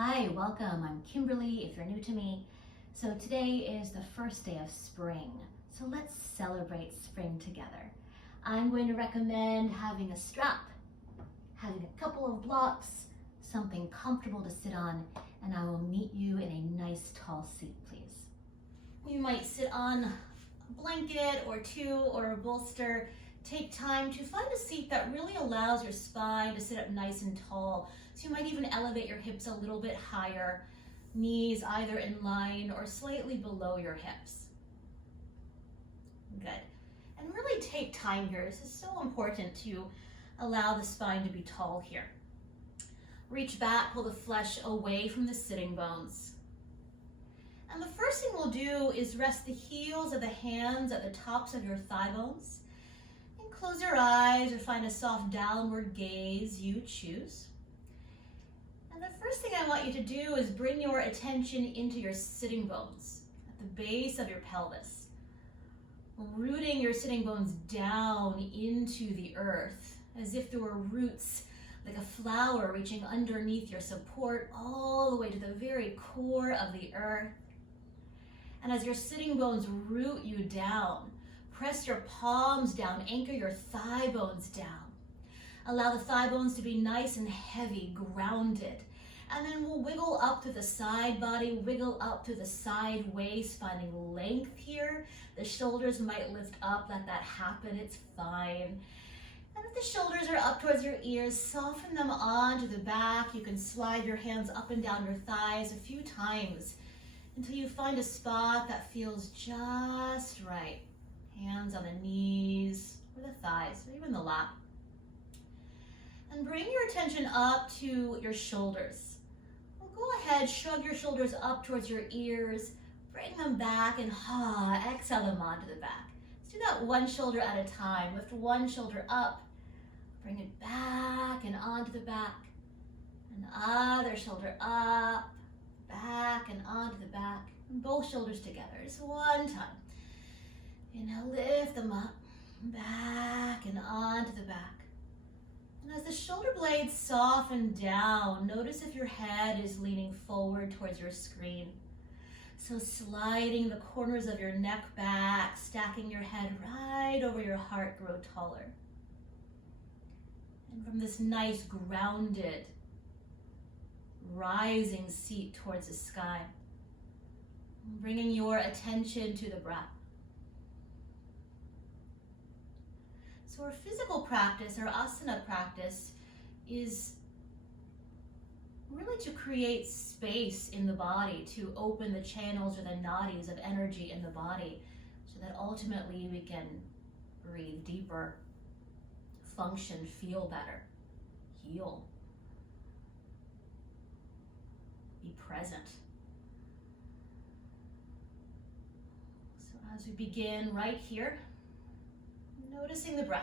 Hi, welcome. I'm Kimberly, if you're new to me. So today is the first day of spring. So let's celebrate spring together. I'm going to recommend having a strap, having a couple of blocks, something comfortable to sit on, and I will meet you in a nice tall seat, please. You might sit on a blanket or two or a bolster. Take time to find a seat that really allows your spine to sit up nice and tall. So you might even elevate your hips a little bit higher, knees either in line or slightly below your hips. Good. And really take time here. This is so important to allow the spine to be tall here. Reach back, pull the flesh away from the sitting bones. And the first thing we'll do is rest the heels of the hands at the tops of your thigh bones. And close your eyes or find a soft downward gaze, you choose. And the first thing I want you to do is bring your attention into your sitting bones at the base of your pelvis. Rooting your sitting bones down into the earth as if there were roots like a flower reaching underneath your support all the way to the very core of the earth. And as your sitting bones root you down, press your palms down, anchor your thigh bones down. Allow the thigh bones to be nice and heavy, grounded. And then we'll wiggle up through the side body, wiggle up through the side waist, finding length here. The shoulders might lift up, let that happen, it's fine. And if the shoulders are up towards your ears, soften them onto the back. You can slide your hands up and down your thighs a few times until you find a spot that feels just right. Hands on the knees or the thighs, or even the lap. And bring your attention up to your shoulders. Well, go ahead, shrug your shoulders up towards your ears, bring them back, and exhale them onto the back. Let's do that one shoulder at a time. Lift one shoulder up, bring it back and onto the back. And other shoulder up, back and onto the back. And both shoulders together, just one time. Inhale, lift them up, back and onto the back. And as the shoulder blades soften down, notice if your head is leaning forward towards your screen. So sliding the corners of your neck back, stacking your head right over your heart, grow taller. And from this nice grounded, rising seat towards the sky, bringing your attention to the breath. So our physical practice, our asana practice, is really to create space in the body, to open the channels or the nadis of energy in the body, so that ultimately we can breathe deeper, function, feel better, heal, be present. So as we begin right here, noticing the breath.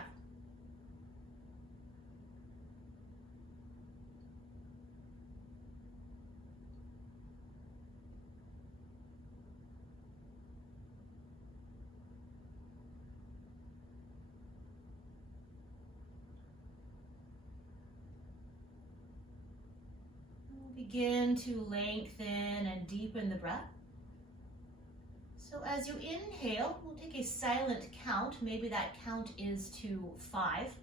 We'll begin to lengthen and deepen the breath. So as you inhale, we'll take a silent count. Maybe that count is to 5.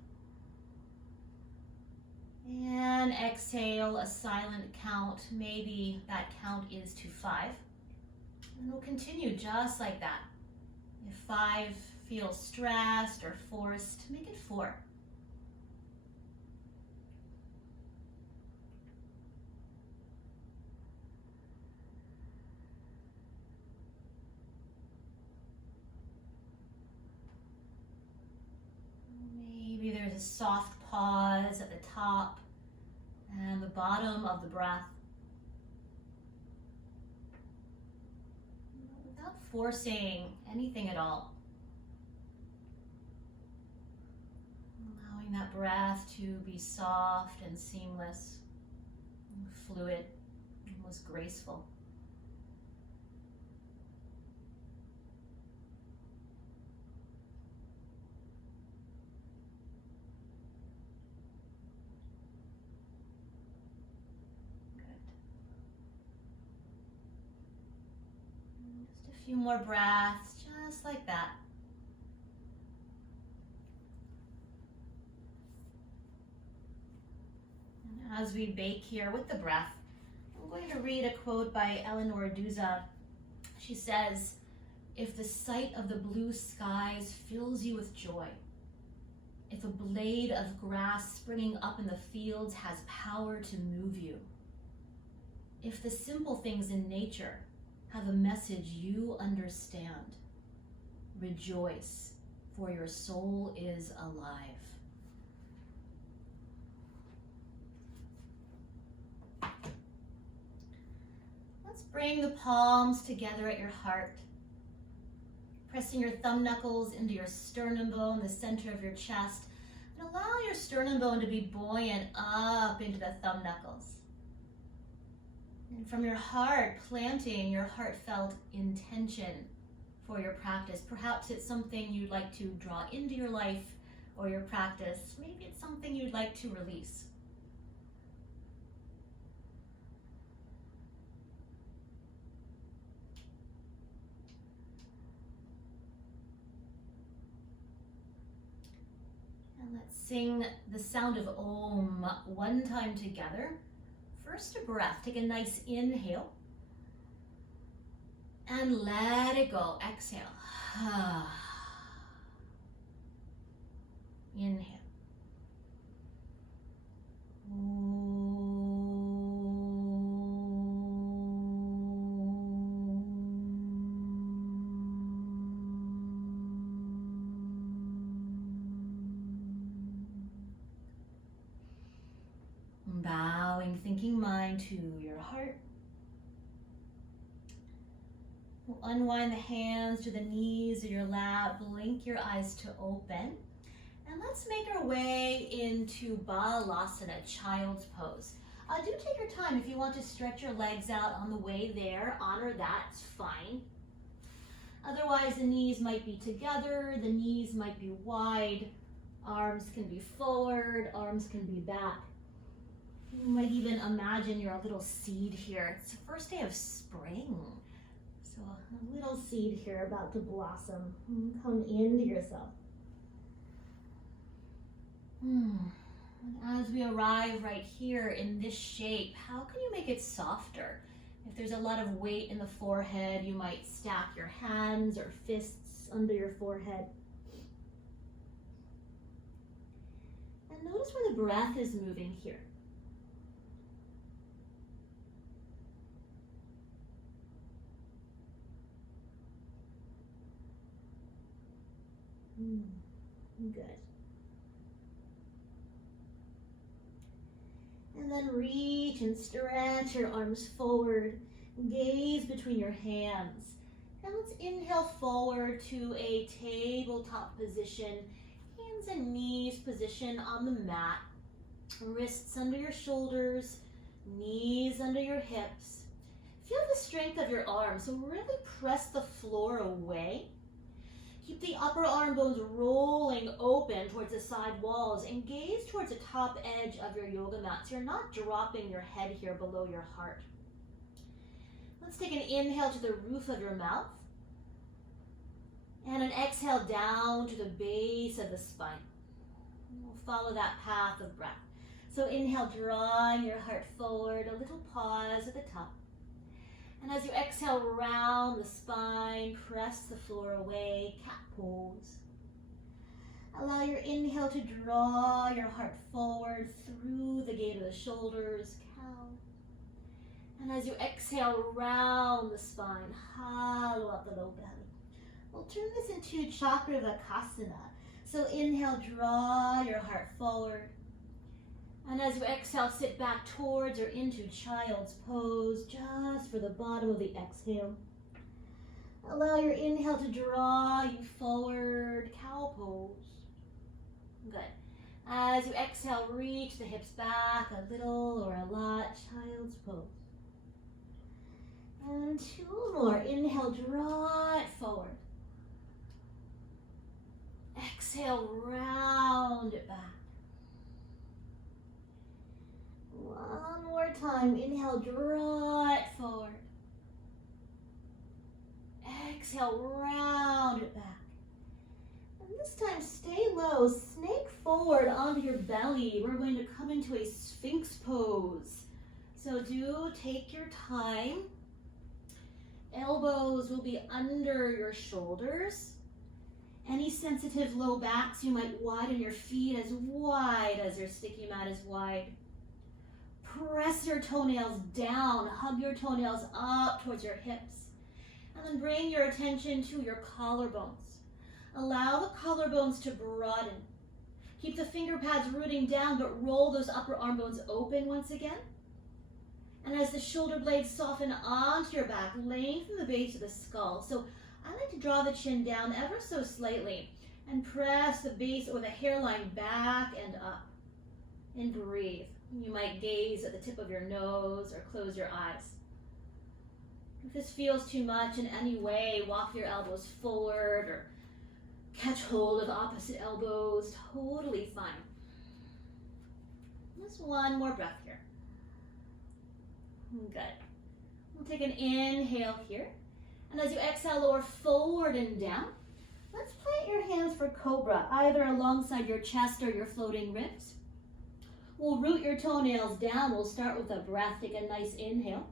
And exhale, a silent count. Maybe that count is to 5. And we'll continue just like that. If 5 feels stressed or forced, make it 4. Maybe there's a soft pause at the top and the bottom of the breath. Without forcing anything at all. Allowing that breath to be soft and seamless, and fluid, almost graceful. A few more breaths, just like that. And as we bake here with the breath, I'm going to read a quote by Eleanor Duza. She says, "If the sight of the blue skies fills you with joy, if a blade of grass springing up in the fields has power to move you, if the simple things in nature have a message you understand, rejoice, for your soul is alive." Let's bring the palms together at your heart, pressing your thumb knuckles into your sternum bone, the center of your chest, and allow your sternum bone to be buoyant up into the thumb knuckles. And from your heart, planting your heartfelt intention for your practice. Perhaps it's something you'd like to draw into your life or your practice. Maybe it's something you'd like to release. And let's sing the sound of Om one time together. First, a breath. Take a nice inhale. And let it go. Exhale. Inhale. Bowing, thinking mind to your heart. We'll unwind the hands to the knees of your lap. Blink your eyes to open. And let's make our way into Balasana, Child's Pose. Do take your time. If you want to stretch your legs out on the way there, honor that, it's fine. Otherwise, the knees might be together, the knees might be wide, arms can be forward, arms can be back. You might even imagine you're a little seed here. It's the first day of spring. So a little seed here about to blossom. Come into yourself. And as we arrive right here in this shape, how can you make it softer? If there's a lot of weight in the forehead, you might stack your hands or fists under your forehead. And notice where the breath is moving here. Good. And then reach and stretch your arms forward. Gaze between your hands. And let's inhale forward to a tabletop position. Hands and knees position on the mat. Wrists under your shoulders. Knees under your hips. Feel the strength of your arms. So really press the floor away. Keep the upper arm bones rolling open towards the side walls and gaze towards the top edge of your yoga mat so you're not dropping your head here below your heart. Let's take an inhale to the roof of your mouth and an exhale down to the base of the spine. We'll follow that path of breath. So inhale, drawing your heart forward, a little pause at the top. And as you exhale, round the spine, press the floor away, cat pose. Allow your inhale to draw your heart forward through the gate of the shoulders, cow. And as you exhale, round the spine, hollow out the low belly. We'll turn this into Chakravarkasana. So inhale, draw your heart forward. And as you exhale, sit back towards or into Child's Pose, just for the bottom of the exhale. Allow your inhale to draw you forward, Cow Pose. Good. As you exhale, reach the hips back a little or a lot, Child's Pose. And two more. Inhale, draw it forward. Exhale, round it back. One more time. Inhale, draw it forward. exhale, round it back. And this time, stay low, snake forward onto your belly. We're going to come into a Sphinx Pose. So do take your time. Elbows will be under your shoulders. Any sensitive low backs, you might widen your feet as wide as your sticky mat is wide. Press your toenails down, hug your toenails up towards your hips. And then bring your attention to your collarbones. Allow the collarbones to broaden. Keep the finger pads rooting down, but roll those upper arm bones open once again. And as the shoulder blades soften onto your back, lengthen the base of the skull. So I like to draw the chin down ever so slightly and press the base or the hairline back and up. And breathe. You might gaze at the tip of your nose or close your eyes. If this feels too much in any way, walk your elbows forward or catch hold of opposite elbows. Totally fine. Just one more breath here. Good. We'll take an inhale here. And as you exhale, lower forward and down. Let's plant your hands for Cobra, either alongside your chest or your floating ribs. We'll root your toenails down. We'll start with a breath. Take a nice inhale.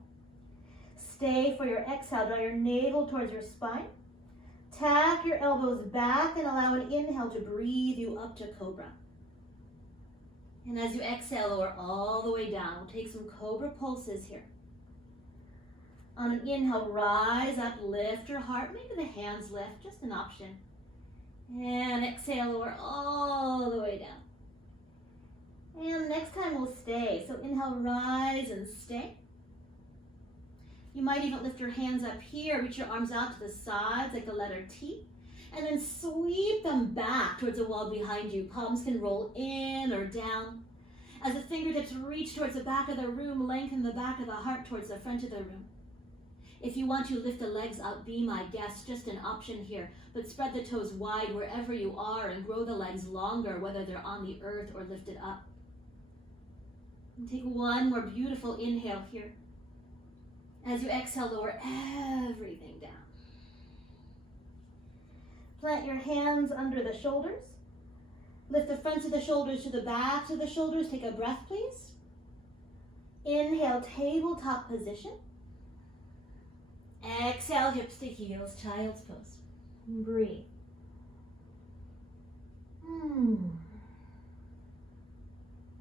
Stay for your exhale. Draw your navel towards your spine. Tack your elbows back and allow an inhale to breathe you up to Cobra. And as you exhale, lower all the way down. We'll take some Cobra pulses here. On an inhale, rise up, lift your heart. Maybe the hands lift, just an option. And exhale, lower all the way down. And next time we'll stay. So inhale, rise and stay. You might even lift your hands up here, reach your arms out to the sides like the letter T, and then sweep them back towards the wall behind you. Palms can roll in or down. As the fingertips reach towards the back of the room, lengthen the back of the heart towards the front of the room. If you want to lift the legs up, be my guest, just an option here, but spread the toes wide wherever you are and grow the legs longer, whether they're on the earth or lifted up. And take one more beautiful inhale here. As you exhale, lower everything down. Plant your hands under the shoulders. Lift the fronts of the shoulders to the backs of the shoulders. Take a breath, please. Inhale, tabletop position. Exhale, hips to heels, child's pose. Breathe.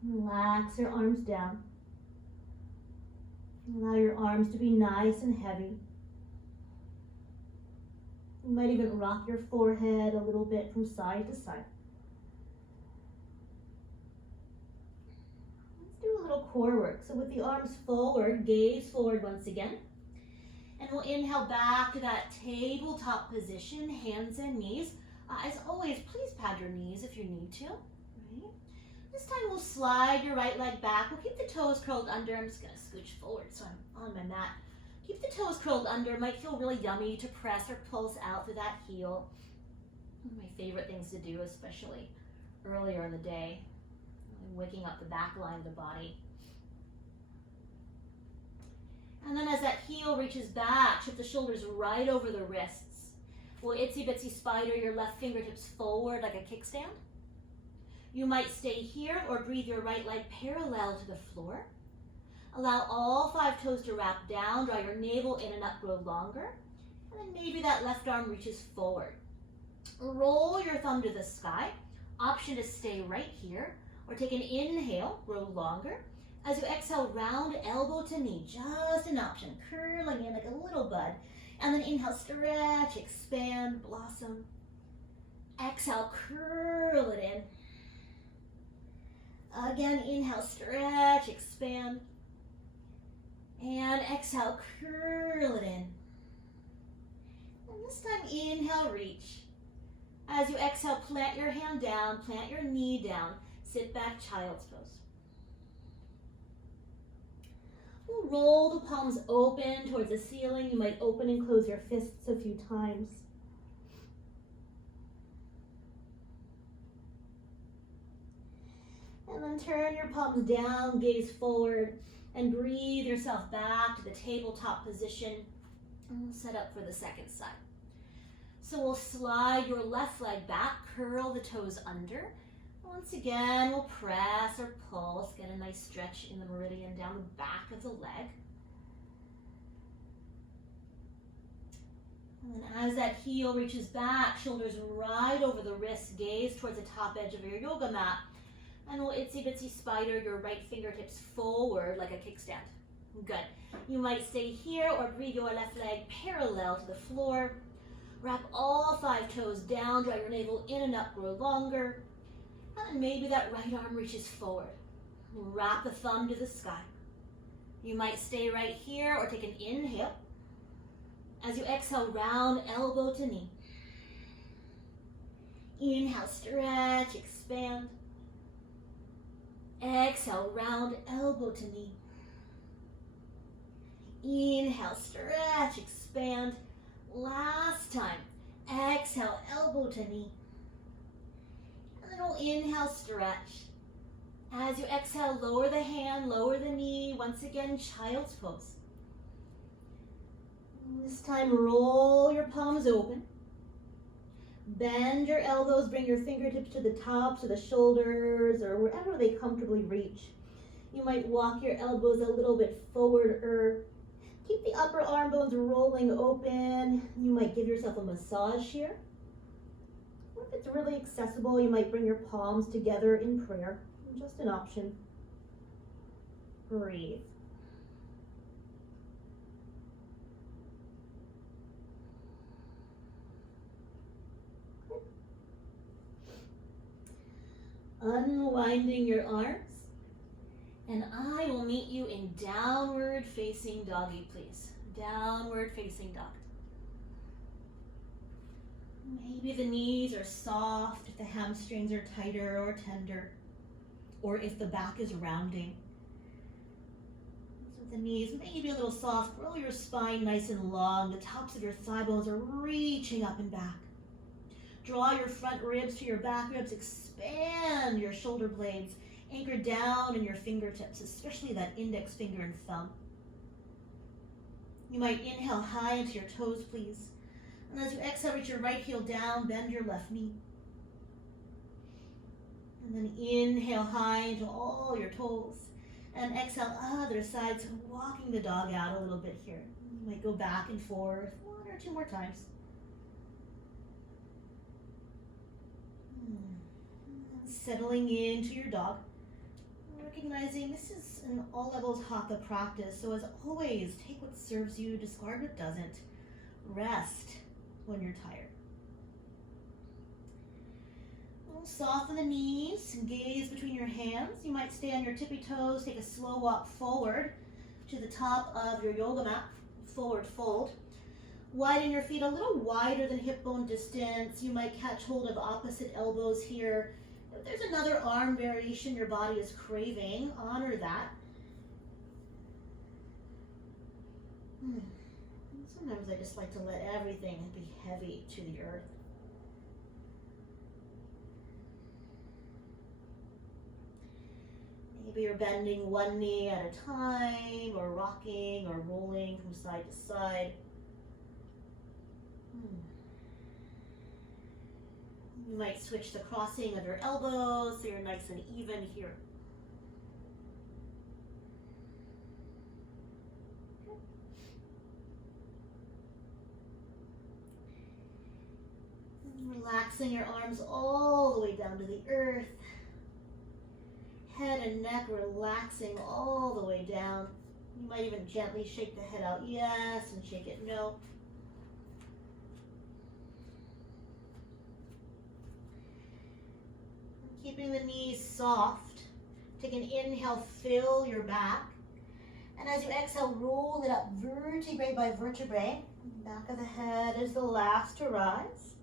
Relax your arms down. Allow your arms to be nice and heavy. You might even rock your forehead a little bit from side to side. Let's do a little core work. So with the arms forward, gaze forward once again. And we'll inhale back to that tabletop position, hands and knees. As always, please pad your knees if you need to. Right? This time we'll slide your right leg back. We'll keep the toes curled under. I'm just going to scooch forward so I'm on my mat. Keep the toes curled under. It might feel really yummy to press or pulse out through that heel. One of my favorite things to do, especially earlier in the day, waking up the back line of the body. And then as that heel reaches back, shift the shoulders right over the wrists. We'll itsy bitsy spider your left fingertips forward like a kickstand. You might stay here or breathe your right leg parallel to the floor. Allow all 5 toes to wrap down, draw your navel in and up, grow longer. And then maybe that left arm reaches forward. Roll your thumb to the sky. Option to stay right here or take an inhale, grow longer. As you exhale, round elbow to knee, just an option, curling in like a little bud. And then inhale, stretch, expand, blossom. Exhale, curl it in. Again, inhale, stretch, expand. And exhale, curl it in. And this time, inhale, reach. As you exhale, plant your hand down, plant your knee down. Sit back, child's pose. We'll roll the palms open towards the ceiling. You might open and close your fists a few times. And then turn your palms down, gaze forward, and breathe yourself back to the tabletop position. And we'll set up for the second side. So we'll slide your left leg back, curl the toes under. Once again, we'll press or pulse, get a nice stretch in the meridian down the back of the leg. And then as that heel reaches back, shoulders right over the wrists, gaze towards the top edge of your yoga mat. And we'll itsy bitsy spider your right fingertips forward like a kickstand. Good. You might stay here or bring your left leg parallel to the floor. Wrap all 5 toes down, draw your navel in and up, grow longer. And maybe that right arm reaches forward. Wrap the thumb to the sky. You might stay right here or take an inhale. As you exhale, round elbow to knee. Inhale, stretch, expand. Exhale, round elbow to knee. Inhale, stretch, expand. Last time. Exhale, elbow to knee. And then we'll inhale, stretch. As you exhale, lower the hand, lower the knee. Once again, child's pose. This time, roll your palms open. Bend your elbows, bring your fingertips to the tops of the shoulders or wherever they comfortably reach. You might walk your elbows a little bit forward or keep the upper arm bones rolling open. You might give yourself a massage here. Or if it's really accessible, you might bring your palms together in prayer. Just an option. Breathe. Unwinding your arms, and I will meet you in downward facing doggy, please. Downward facing dog. Maybe the knees are soft, if the hamstrings are tighter or tender, or if the back is rounding. So the knees maybe a little soft, grow your spine nice and long, the tops of your thigh bones are reaching up and back. Draw your front ribs to your back ribs, expand your shoulder blades, anchor down in your fingertips, especially that index finger and thumb. You might inhale high into your toes, please. And as you exhale, reach your right heel down, bend your left knee. And then inhale high into all your toes. And exhale, other side, so walking the dog out a little bit here. You might go back and forth 1 or 2 more times. Settling into your dog, recognizing this is an all levels hatha practice, so as always, take what serves you, discard what doesn't. Rest when you're tired. We'll soften the knees and gaze between your hands. You might stay on your tippy toes, take a slow walk forward to the top of your yoga mat, forward fold. Widen your feet a little wider than hip bone distance. You might catch hold of opposite elbows here. If there's another arm variation your body is craving, honor that. Sometimes I just like to let everything be heavy to the earth. Maybe you're bending one knee at a time, or rocking or rolling from side to side. You might switch the crossing of your elbows so you're nice and even here. Relaxing your arms all the way down to the earth. Head and neck relaxing all the way down. You might even gently shake the head out yes and shake it no. Keeping the knees soft. Take an inhale, fill your back. And as you exhale, roll it up vertebrae by vertebrae. Back of the head is the last to rise.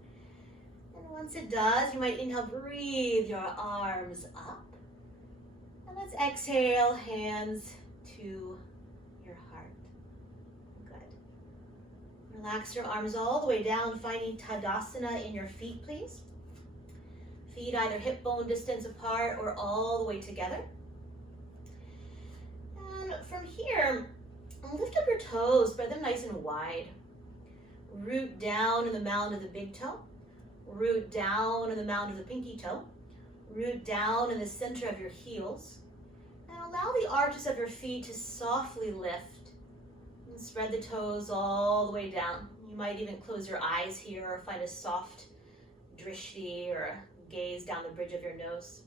And once it does, you might inhale, breathe your arms up. And let's exhale, hands to your heart. Good. Relax your arms all the way down, finding Tadasana in your feet, please. Feet either hip bone distance apart or all the way together. And from here, lift up your toes, spread them nice and wide. Root down in the mound of the big toe. Root down in the mound of the pinky toe. Root down in the center of your heels. And allow the arches of your feet to softly lift. And spread the toes all the way down. You might even close your eyes here or find a soft drishti or a gaze down the bridge of your nose.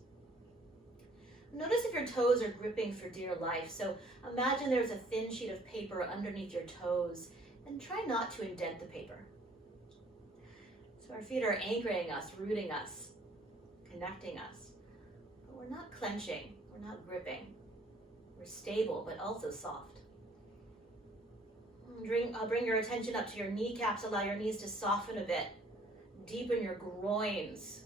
Notice if your toes are gripping for dear life. So imagine there's a thin sheet of paper underneath your toes and try not to indent the paper. So our feet are anchoring us, rooting us, connecting us. But we're not clenching, we're not gripping. We're stable, but also soft. Bring your attention up to your kneecaps. Allow your knees to soften a bit. Deepen your groins.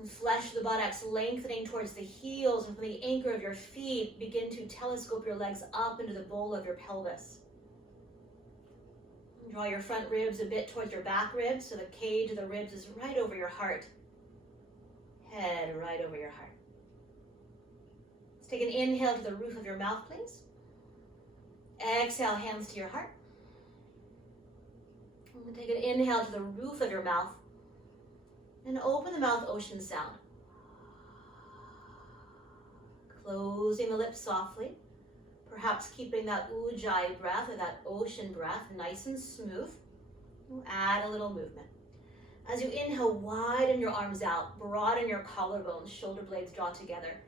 And flesh the buttocks, lengthening towards the heels. And from the anchor of your feet, begin to telescope your legs up into the bowl of your pelvis. And draw your front ribs a bit towards your back ribs, so the cage of the ribs is right over your heart. Head right over your heart. Let's take an inhale to the roof of your mouth, please. Exhale, hands to your heart. And take an inhale to the roof of your mouth. And open the mouth, ocean sound. Closing the lips softly. Perhaps keeping that ujjayi breath or that ocean breath nice and smooth. We'll add a little movement. As you inhale, widen your arms out. Broaden your collarbones. Shoulder blades draw together.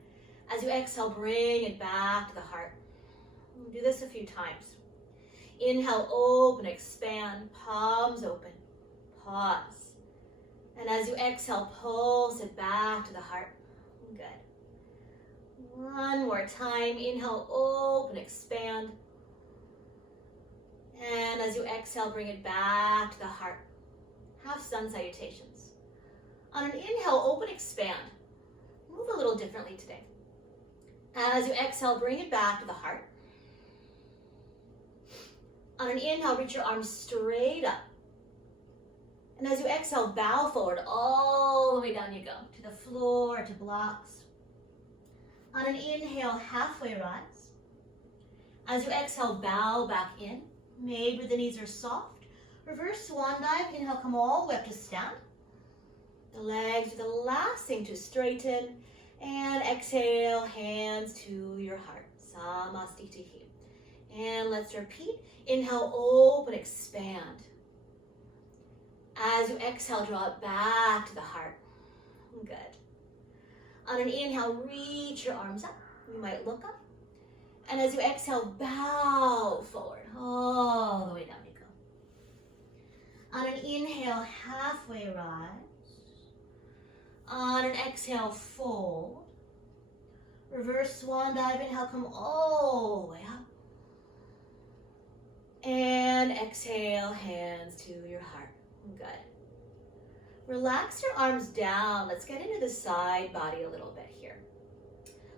As you exhale, bring it back to the heart. We'll do this a few times. Inhale, open, expand, palms open. Pause. And as you exhale, pulse it back to the heart. Good. One more time. Inhale, open, expand. And as you exhale, bring it back to the heart. Half sun salutations. On an inhale, open, expand. Move a little differently today. As you exhale, bring it back to the heart. On an inhale, reach your arms straight up. And as you exhale, bow forward, all the way down you go, to the floor, to blocks. On an inhale, halfway rise. As you exhale, bow back in. Maybe the knees are soft. Reverse swan dive. Inhale, come all the way up to stand. The legs are the last thing to straighten. And exhale, hands to your heart. Samastiti. And let's repeat. Inhale, open, expand. As you exhale, draw it back to the heart. Good. On an inhale, reach your arms up. You might look up. And as you exhale, bow forward. All the way down you go. On an inhale, halfway rise. On an exhale, fold. Reverse swan dive. Inhale, come all the way up. And exhale, hands to your heart. Good. Relax your arms down. Let's get into the side body a little bit here.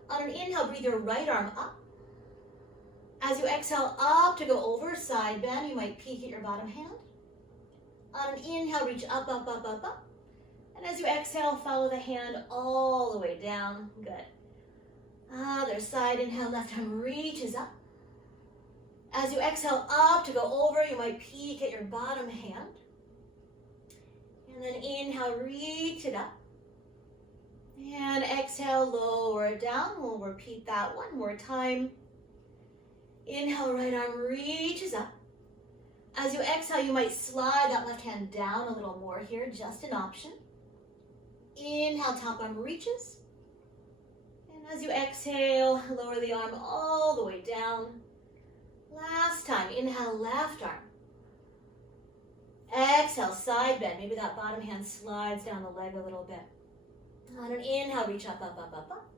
On an inhale, breathe your right arm up. As you exhale up to go over side bend, you might peek at your bottom hand. On an inhale, reach up, up, up, up, up. And as you exhale, follow the hand all the way down. Good. Other side, inhale, left arm reaches up. As you exhale up to go over, you might peek at your bottom hand. And then inhale, reach it up. And exhale, lower it down. We'll repeat that one more time. Inhale, right arm reaches up. As you exhale, you might slide that left hand down a little more here, just an option. Inhale, top arm reaches. And as you exhale, lower the arm all the way down. Last time, inhale, left arm. Exhale, side bend. Maybe that bottom hand slides down the leg a little bit. On an inhale, reach up, up, up, up, up.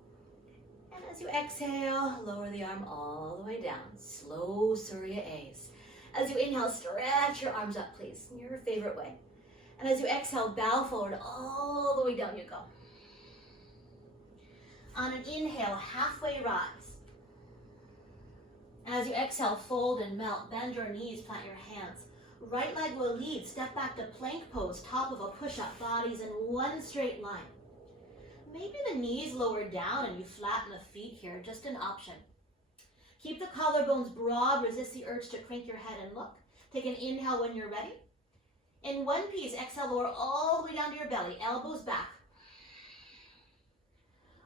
And as you exhale, lower the arm all the way down. Slow Surya A's. As you inhale, stretch your arms up, please, in your favorite way. And as you exhale, bow forward all the way down you go. On an inhale, halfway rise. As you exhale, fold and melt. Bend your knees, plant your hands. Right leg will lead. Step back to plank pose, top of a push-up. Bodies in one straight line. Maybe the knees lower down and you flatten the feet here, just an option. Keep the collarbones broad, resist the urge to crank your head and look. Take an inhale when you're ready. In one piece, exhale, lower all the way down to your belly, elbows back.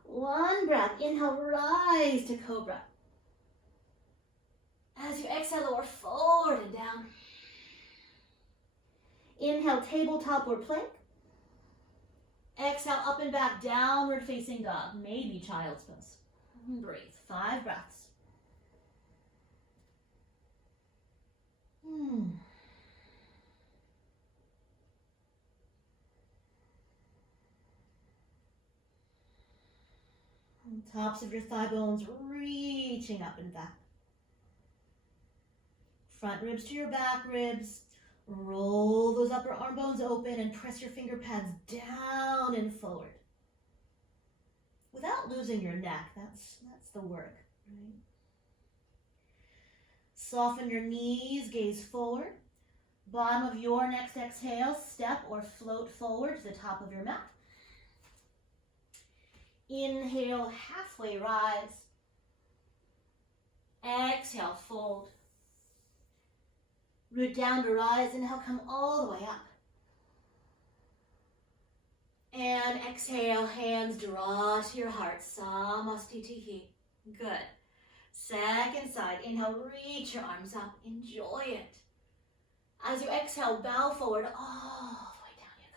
One breath, inhale, rise to Cobra. As you exhale, lower forward and down. Inhale, tabletop or plank. Exhale, up and back, downward facing dog, maybe child's pose. Breathe, 5 breaths. Tops of your thigh bones reaching up and back. Front ribs to your back ribs. Roll those upper arm bones open and press your finger pads down and forward. Without losing your neck, that's the work, right? Soften your knees, gaze forward. Bottom of your next exhale, step or float forward to the top of your mat. Inhale, halfway rise. Exhale, fold. Root down to rise, inhale, come all the way up. And exhale, hands draw to your heart, Samastitihi. Good. Second side, inhale, reach your arms up, enjoy it. As you exhale, bow forward, all the way down you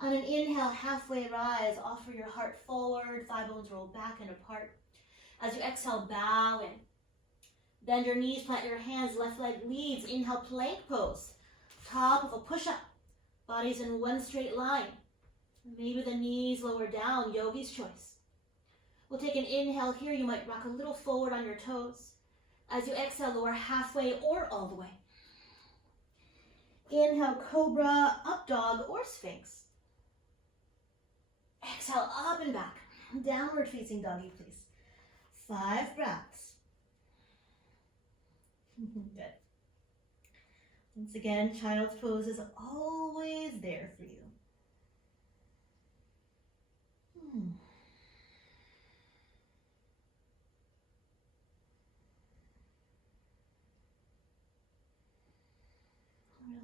go. On an inhale, halfway rise, offer your heart forward, thigh bones roll back and apart. As you exhale, bow in. Bend your knees, plant your hands, left leg leads. Inhale, plank pose. Top of a push-up. Body's in one straight line. Maybe the knees lower down, yogi's choice. We'll take an inhale here. You might rock a little forward on your toes. As you exhale, lower halfway or all the way. Inhale, Cobra, up dog, or Sphinx. Exhale, up and back. Downward facing doggy, please. 5 breaths. Good. Once again, child's pose is always there for you.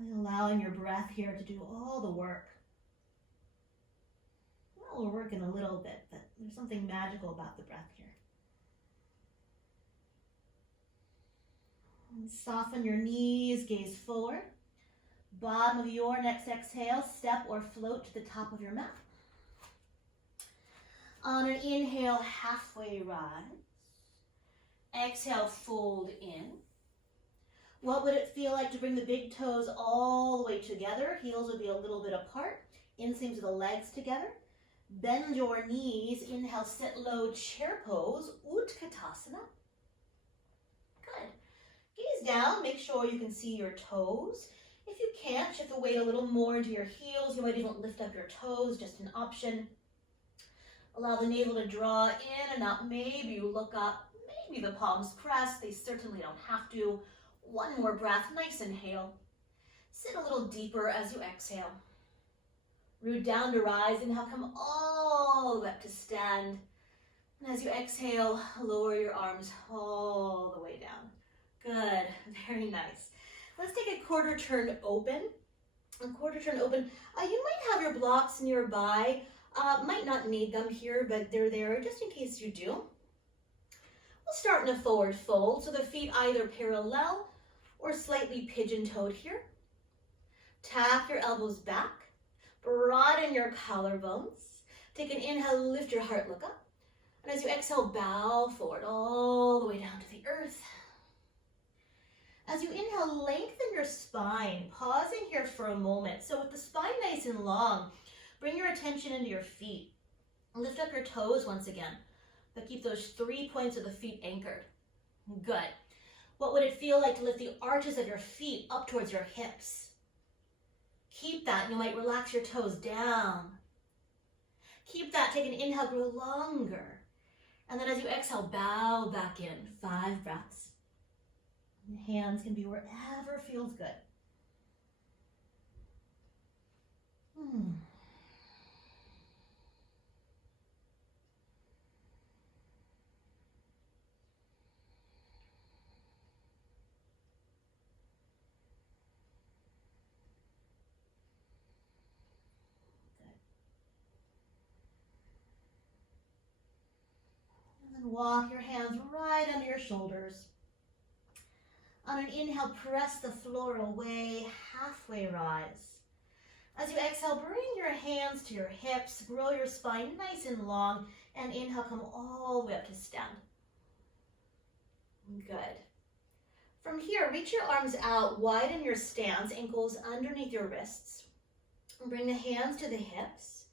Really allowing your breath here to do all the work. Well, we're working a little bit, but there's something magical about the breath here. And soften your knees, gaze forward. Bottom of your next exhale, step or float to the top of your mat. On an inhale, halfway rise. Exhale, fold in. What would it feel like to bring the big toes all the way together? Heels would be a little bit apart. Inseams of the legs together. Bend your knees. Inhale, sit low, chair pose, Utkatasana. Good. Gaze down, make sure you can see your toes. If you can't, shift the weight a little more into your heels. You might even lift up your toes, just an option. Allow the navel to draw in and up. Maybe you look up, maybe the palms press. They certainly don't have to. One more breath, nice inhale. Sit a little deeper as you exhale. Root down to rise. Inhale, come all the way up to stand. And as you exhale, lower your arms all the way down. Good, very nice. Let's take a quarter turn open. A quarter turn open. You might have your blocks nearby. Might not need them here, but they're there just in case you do. We'll start in a forward fold, so the feet either parallel or slightly pigeon-toed here. Tap your elbows back. Broaden your collarbones. Take an inhale, lift your heart, look up. And as you exhale, bow forward all the way down to the earth. As you inhale, lengthen your spine, pausing here for a moment. So with the spine nice and long, bring your attention into your feet. Lift up your toes once again, but keep those 3 points of the feet anchored. Good. What would it feel like to lift the arches of your feet up towards your hips? Keep that. You might relax your toes down. Keep that. Take an inhale, grow longer. And then as you exhale, bow back in. 5 breaths. Hands can be wherever feels good. Walk your hands right under your shoulders. On an inhale, press the floor away, halfway rise. As you exhale, bring your hands to your hips, grow your spine nice and long, and inhale, come all the way up to stand. Good. From here, reach your arms out, widen your stance, ankles underneath your wrists. Bring the hands to the hips.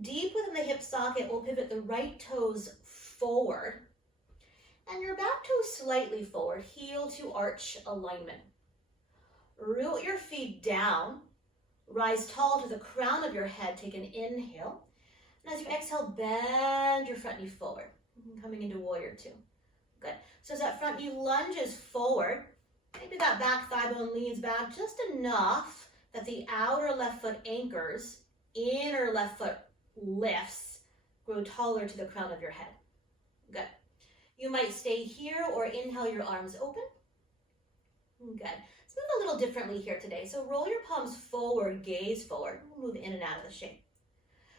Deep within the hip socket, we'll pivot the right toes forward and your back toes slightly forward, heel to arch alignment. Root your feet down, rise tall to the crown of your head, take an inhale. And as you exhale, bend your front knee forward, coming into warrior two. Good. So as that front knee lunges forward, maybe that back thigh bone leans back just enough that the outer left foot anchors, inner left foot lifts, grow taller to the crown of your head. Good. You might stay here or inhale your arms open. Good. Let's move a little differently here today. So roll your palms forward, gaze forward. Move in and out of the shape.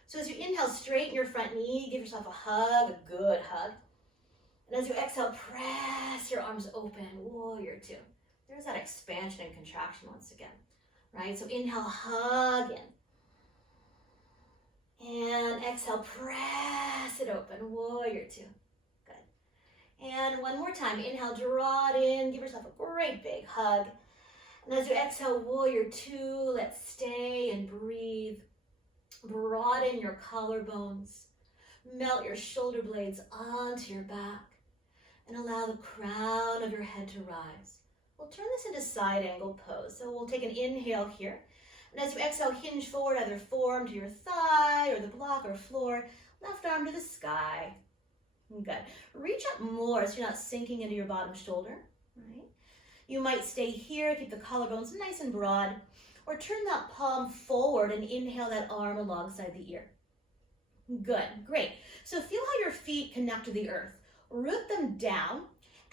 So as you inhale, straighten your front knee, give yourself a hug, a good hug. And as you exhale, press your arms open, warrior two. There's that expansion and contraction once again, right? So inhale, hug in. And exhale, press it open, warrior two. And one more time, inhale, draw it in, give yourself a great big hug. And as you exhale, warrior two, let's stay and breathe. Broaden your collarbones, melt your shoulder blades onto your back, and allow the crown of your head to rise. We'll turn this into side angle pose. So we'll take an inhale here. And as you exhale, hinge forward, either forearm to your thigh or the block or floor, left arm to the sky. Good. Reach up more so you're not sinking into your bottom shoulder, right? You might stay here, keep the collarbones nice and broad, or turn that palm forward and inhale that arm alongside the ear. Good, great. So feel how your feet connect to the earth. Root them down,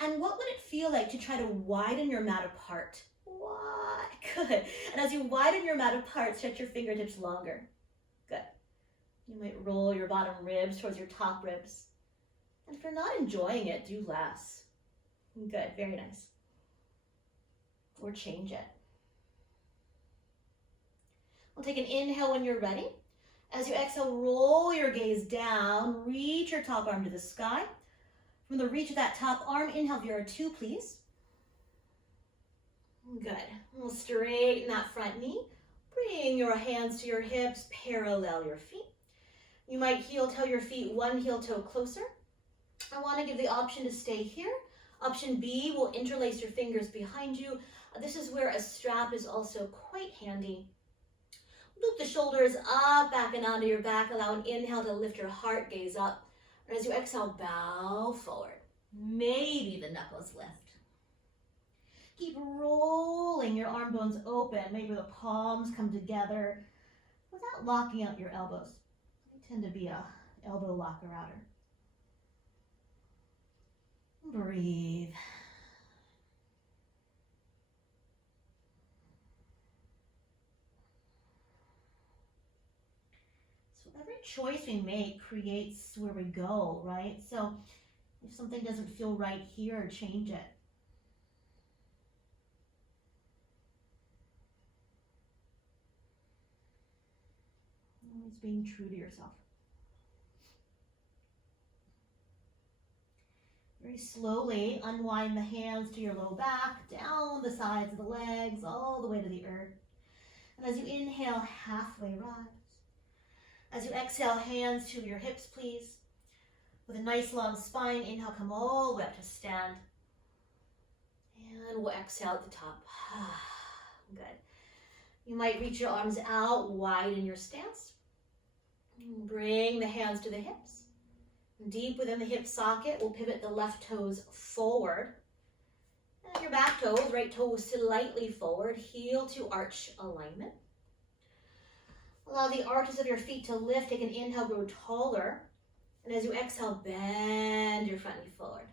and what would it feel like to try to widen your mat apart? What? Good. And as you widen your mat apart, stretch your fingertips longer. Good. You might roll your bottom ribs towards your top ribs. And if you're not enjoying it, do less. Good, very nice. Or change it. We'll take an inhale when you're ready. As you exhale, roll your gaze down, reach your top arm to the sky. From the reach of that top arm, inhale, warrior two, please. Good. We'll straighten that front knee. Bring your hands to your hips, parallel your feet. You might heel toe your feet, one heel toe closer. I want to give the option to stay here. Option B will interlace your fingers behind you. This is where a strap is also quite handy. Loop the shoulders up, back and onto your back. Allow an inhale to lift your heart, gaze up. And as you exhale, bow forward. Maybe the knuckles lift. Keep rolling your arm bones open. Maybe the palms come together without locking out your elbows. I tend to be a elbow locker outer. Breathe. So every choice we make creates where we go, right? So if something doesn't feel right here, change it. Always being true to yourself. Very slowly unwind the hands to your low back, down the sides of the legs, all the way to the earth. And as you inhale, halfway rise. As you exhale, hands to your hips, please. With a nice long spine, inhale, come all the way up to stand. And we'll exhale at the top. Good. You might reach your arms out, widen your stance. Bring the hands to the hips. Deep within the hip socket, we'll pivot the left toes forward. And your back toes, right toe slightly forward, heel to arch alignment. Allow the arches of your feet to lift. Take an inhale, grow taller. And as you exhale, bend your front knee forward.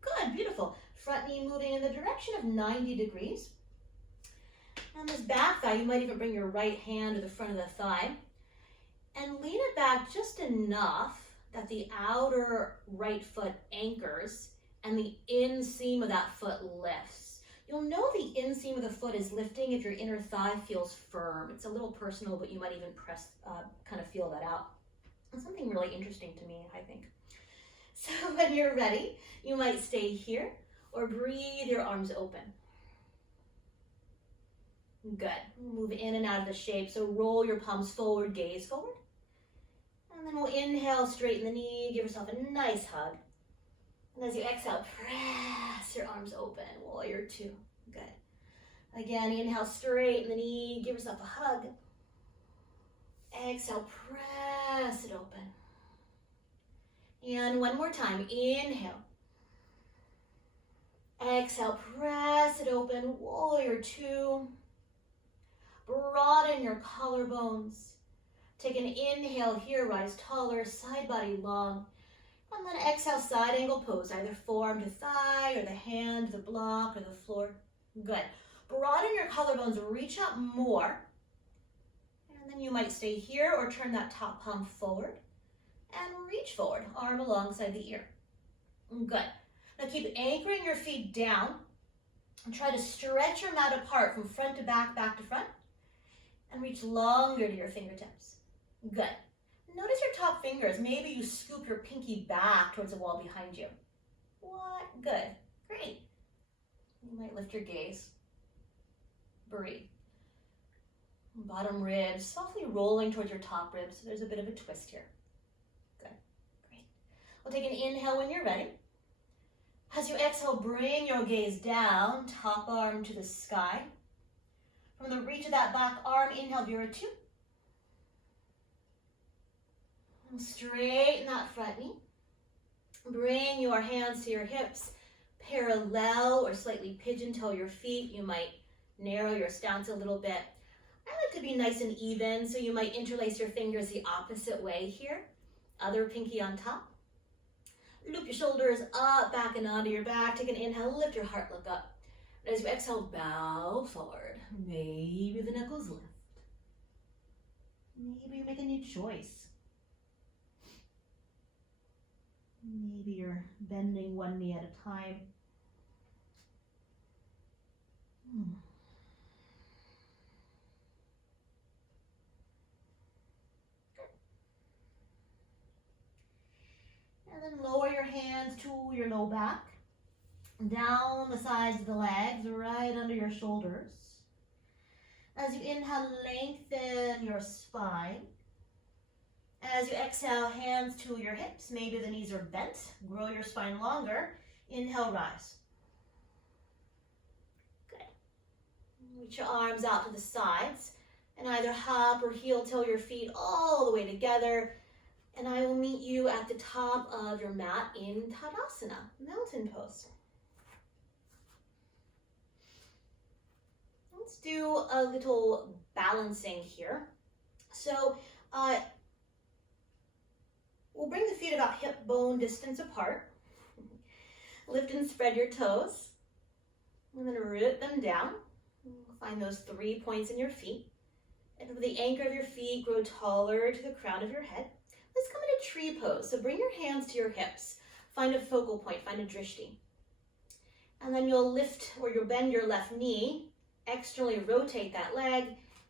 Good, beautiful. Front knee moving in the direction of 90 degrees. On this back thigh, you might even bring your right hand to the front of the thigh. And lean it back just enough that the outer right foot anchors and the inseam of that foot lifts. You'll know the inseam of the foot is lifting if your inner thigh feels firm. It's a little personal, but you might even kind of feel that out. It's something really interesting to me, I think. So when you're ready, you might stay here or breathe your arms open. Good. Move in and out of the shape. So roll your palms forward, gaze forward. And then we'll inhale, straighten the knee, give yourself a nice hug. And as you exhale, press your arms open, warrior two. Good. Again, inhale, straighten the knee, give yourself a hug. Exhale, press it open. And one more time, inhale. Exhale, press it open, warrior two. Broaden your collarbones. Take an inhale here, rise taller, side body long. And then exhale, side angle pose, either forearm to thigh, or the hand, the block, or the floor. Good. Broaden your collarbones, reach up more. And then you might stay here or turn that top palm forward. And reach forward, arm alongside the ear. Good. Now keep anchoring your feet down. And try to stretch your mat apart from front to back to front. And reach longer to your fingertips. Good. Notice your top fingers. Maybe you scoop your pinky back towards the wall behind you. What? Good. Great. You might lift your gaze. Breathe. Bottom ribs softly rolling towards your top ribs. So there's a bit of a twist here. Good. Great. We'll take an inhale when you're ready. As you exhale, bring your gaze down, top arm to the sky. From the reach of that back arm, inhale, Vira 2. And straighten that front knee. Bring your hands to your hips, parallel or slightly pigeon toe your feet. You might narrow your stance a little bit. I like to be nice and even, so you might interlace your fingers the opposite way here. Other pinky on top. Loop your shoulders up, back and onto your back. Take an inhale, lift your heart, look up. And as you exhale, bow forward. Maybe the knuckles lift. Maybe you make a new choice. Maybe you're bending one knee at a time. And then lower your hands to your low back. Down the sides of the legs, right under your shoulders. As you inhale, lengthen your spine. As you exhale, hands to your hips. Maybe the knees are bent. Grow your spine longer. Inhale, rise. Good. Reach your arms out to the sides and either hop or heel toe your feet all the way together. And I will meet you at the top of your mat in Tadasana, mountain pose. Let's do a little balancing here. So we'll bring the feet about hip bone distance apart. Lift and spread your toes. And then root them down. Find those 3 points in your feet. And with the anchor of your feet, grow taller to the crown of your head. Let's come into tree pose. So bring your hands to your hips. Find a focal point, find a drishti. And then you'll lift or you'll bend your left knee. Externally rotate that leg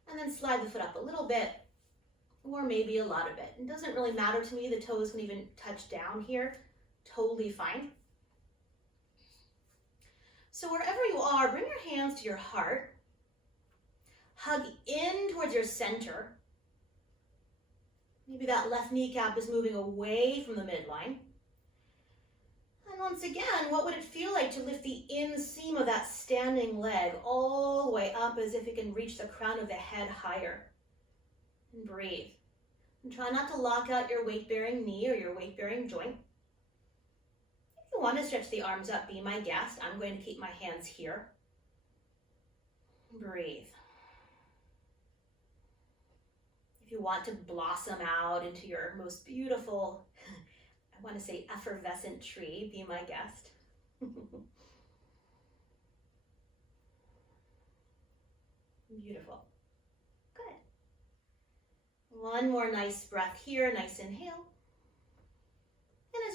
and then slide the foot up a little bit or maybe a lot of it. It doesn't really matter to me. The toes can even touch down here. Totally fine. So wherever you are, bring your hands to your heart. Hug in towards your center. Maybe that left kneecap is moving away from the midline. And once again, what would it feel like to lift the inseam of that standing leg all the way up as if it can reach the crown of the head higher? And breathe. And try not to lock out your weight-bearing knee or your weight-bearing joint. If you want to stretch the arms up, be my guest. I'm going to keep my hands here. Breathe. If you want to blossom out into your most beautiful, I want to say effervescent tree, be my guest. Beautiful. Good. One more nice breath here, nice inhale.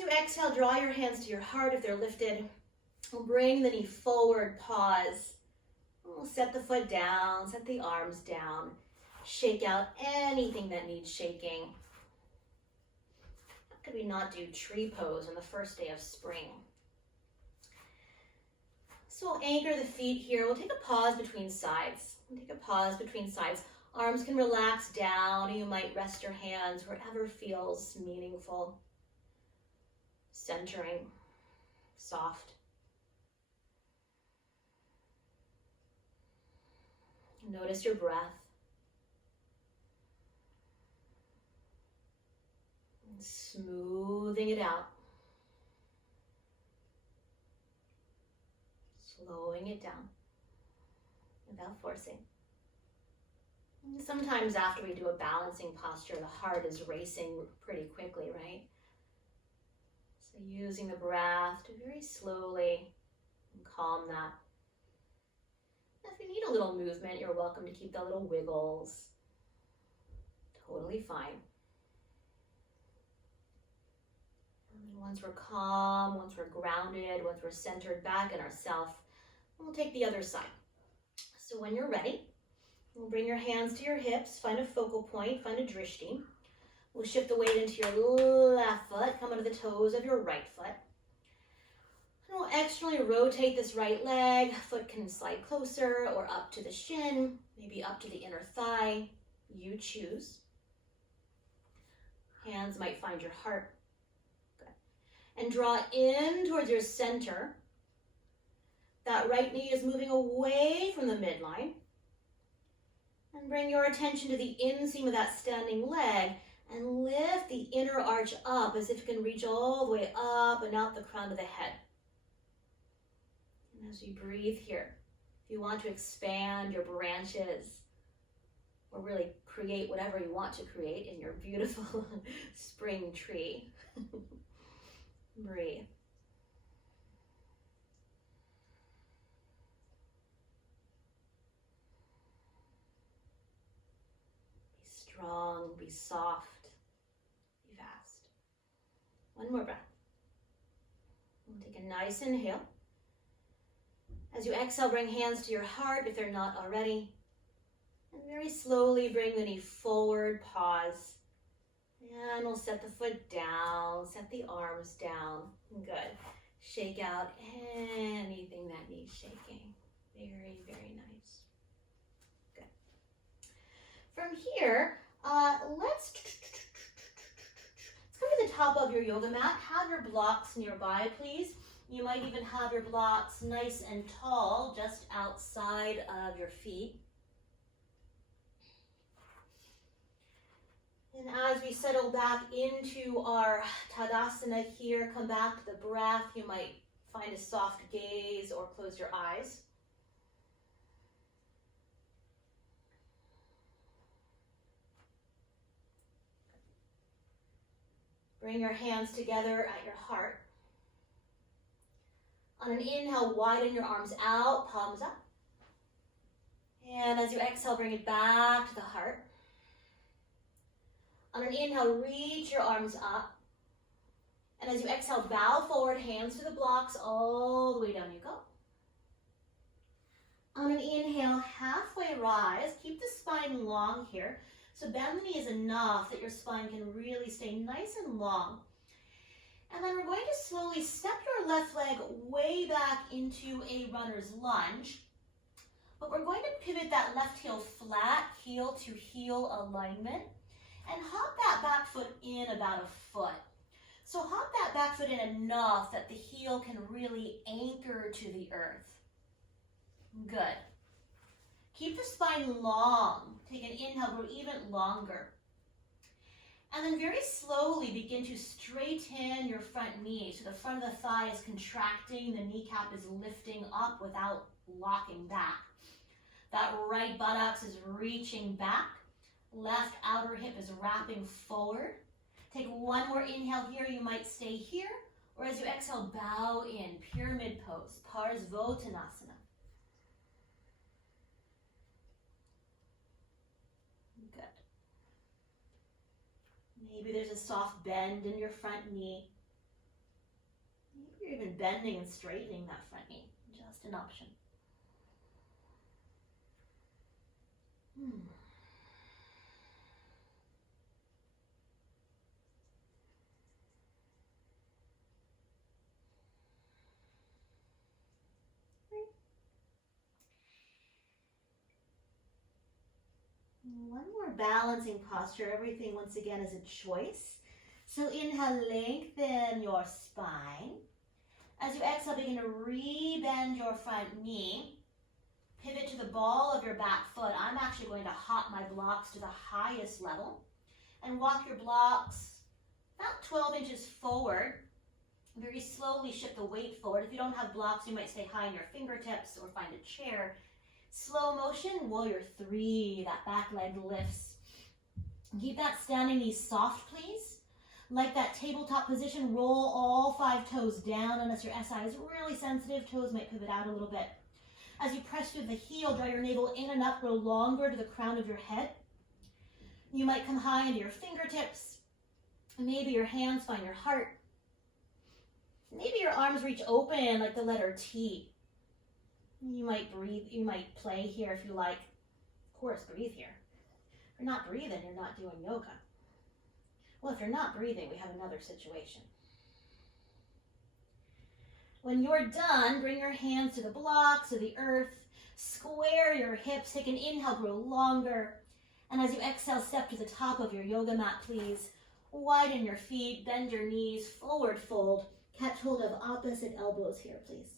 you exhale, draw your hands to your heart if they're lifted. We'll bring the knee forward, pause. We'll set the foot down, set the arms down. Shake out anything that needs shaking. How could we not do tree pose on the first day of spring? So we'll anchor the feet here. We'll take a pause between sides. Arms can relax down. You might rest your hands wherever feels meaningful. Centering, soft. Notice your breath. And smoothing it out. Slowing it down without forcing. And sometimes after we do a balancing posture, the heart is racing pretty quickly, right? So using the breath to very slowly calm that. If you need a little movement, you're welcome to keep the little wiggles. Totally fine. And once we're calm, once we're grounded, once we're centered back in ourself, we'll take the other side. So when you're ready, we'll bring your hands to your hips, find a focal point, find a drishti. We'll shift the weight into your left foot, come under the toes of your right foot. And we'll externally rotate this right leg. Foot can slide closer or up to the shin, maybe up to the inner thigh. You choose. Hands might find your heart. Good. And draw in towards your center. That right knee is moving away from the midline. And bring your attention to the inseam of that standing leg and lift the inner arch up as if it can reach all the way up and out the crown of the head. And as you breathe here, if you want to expand your branches or really create whatever you want to create in your beautiful spring tree, breathe. Strong, be soft, be fast. One more breath. We'll take a nice inhale. As you exhale, bring hands to your heart if they're not already. And very slowly bring the knee forward, pause. And we'll set the foot down, set the arms down. Good. Shake out anything that needs shaking. Very, very nice. Good. From here, let's come to the top of your yoga mat. Have your blocks nearby, please. You might even have your blocks nice and tall, just outside of your feet. And as we settle back into our Tadasana here, come back to the breath. You might find a soft gaze or close your eyes. Bring your hands together at your heart. On an inhale, widen your arms out, palms up. And as you exhale, bring it back to the heart. On an inhale, reach your arms up. And as you exhale, bow forward, hands to the blocks, all the way down you go. On an inhale, halfway rise. Keep the spine long here. So bend the knees enough that your spine can really stay nice and long. And then we're going to slowly step your left leg way back into a runner's lunge. But we're going to pivot that left heel flat, heel to heel alignment. And hop that back foot in about a foot. So hop that back foot in enough that the heel can really anchor to the earth. Good. Keep the spine long. Take an inhale, grow even longer. And then very slowly begin to straighten your front knee. So the front of the thigh is contracting, the kneecap is lifting up without locking back. That right buttocks is reaching back. Left outer hip is wrapping forward. Take one more inhale here. You might stay here. Or as you exhale, bow in, pyramid pose, Parsvottanasana. Good. Maybe there's a soft bend in your front knee. Maybe you're even bending and straightening that front knee. Just an option. One more balancing posture. Everything, once again, is a choice. So inhale, lengthen your spine. As you exhale, begin to re-bend your front knee. Pivot to the ball of your back foot. I'm actually going to hop my blocks to the highest level and walk your blocks about 12 inches forward. Very slowly shift the weight forward. If you don't have blocks, you might stay high in your fingertips or find a chair. Slow motion, warrior 3. That back leg lifts. Keep that standing knee soft, please. Like that tabletop position, roll all 5 toes down unless your SI is really sensitive. Toes might pivot out a little bit. As you press through the heel, draw your navel in and up, grow longer to the crown of your head. You might come high into your fingertips. Maybe your hands find your heart. Maybe your arms reach open like the letter T. You might breathe, you might play here if you like. Of course, breathe here. If you're not breathing, you're not doing yoga. Well, if you're not breathing, we have another situation. When you're done, bring your hands to the blocks, to the earth. Square your hips. Take an inhale, grow longer. And as you exhale, step to the top of your yoga mat, please. Widen your feet, bend your knees, forward fold. Catch hold of opposite elbows here, please.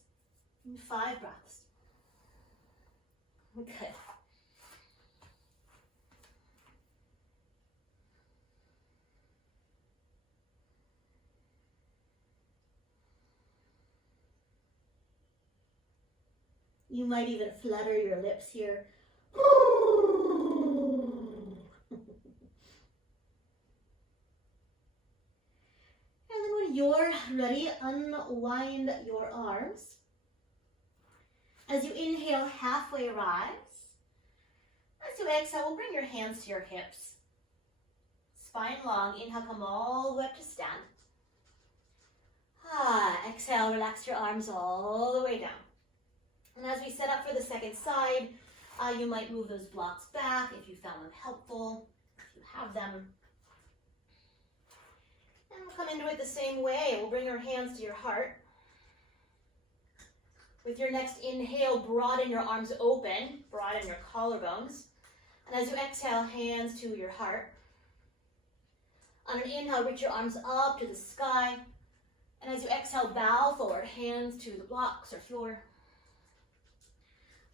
5 breaths. Good. You might even flutter your lips here. And then when you're ready, unwind your arms. As you inhale, halfway rise. As you exhale, we'll bring your hands to your hips. Spine long. Inhale, come all the way up to stand. Exhale, relax your arms all the way down. And as we set up for the second side, you might move those blocks back if you found them helpful, if you have them. And we'll come into it the same way. We'll bring your hands to your heart. With your next inhale, broaden your arms open, broaden your collarbones. And as you exhale, hands to your heart. On an inhale, reach your arms up to the sky. And as you exhale, bow forward, hands to the blocks or floor.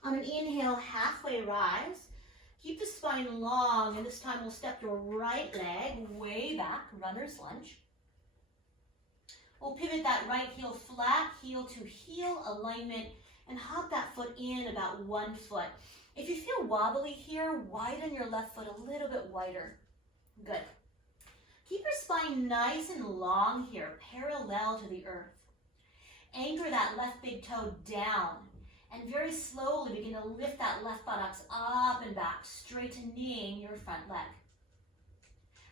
On an inhale, halfway rise. Keep the spine long, and this time we'll step your right leg way back, runner's lunge. We'll pivot that right heel flat, heel to heel alignment, and hop that foot in about 1 foot. If you feel wobbly here, widen your left foot a little bit wider. Good. Keep your spine nice and long here, parallel to the earth. Anchor that left big toe down, and very slowly begin to lift that left buttocks up and back, straightening your front leg.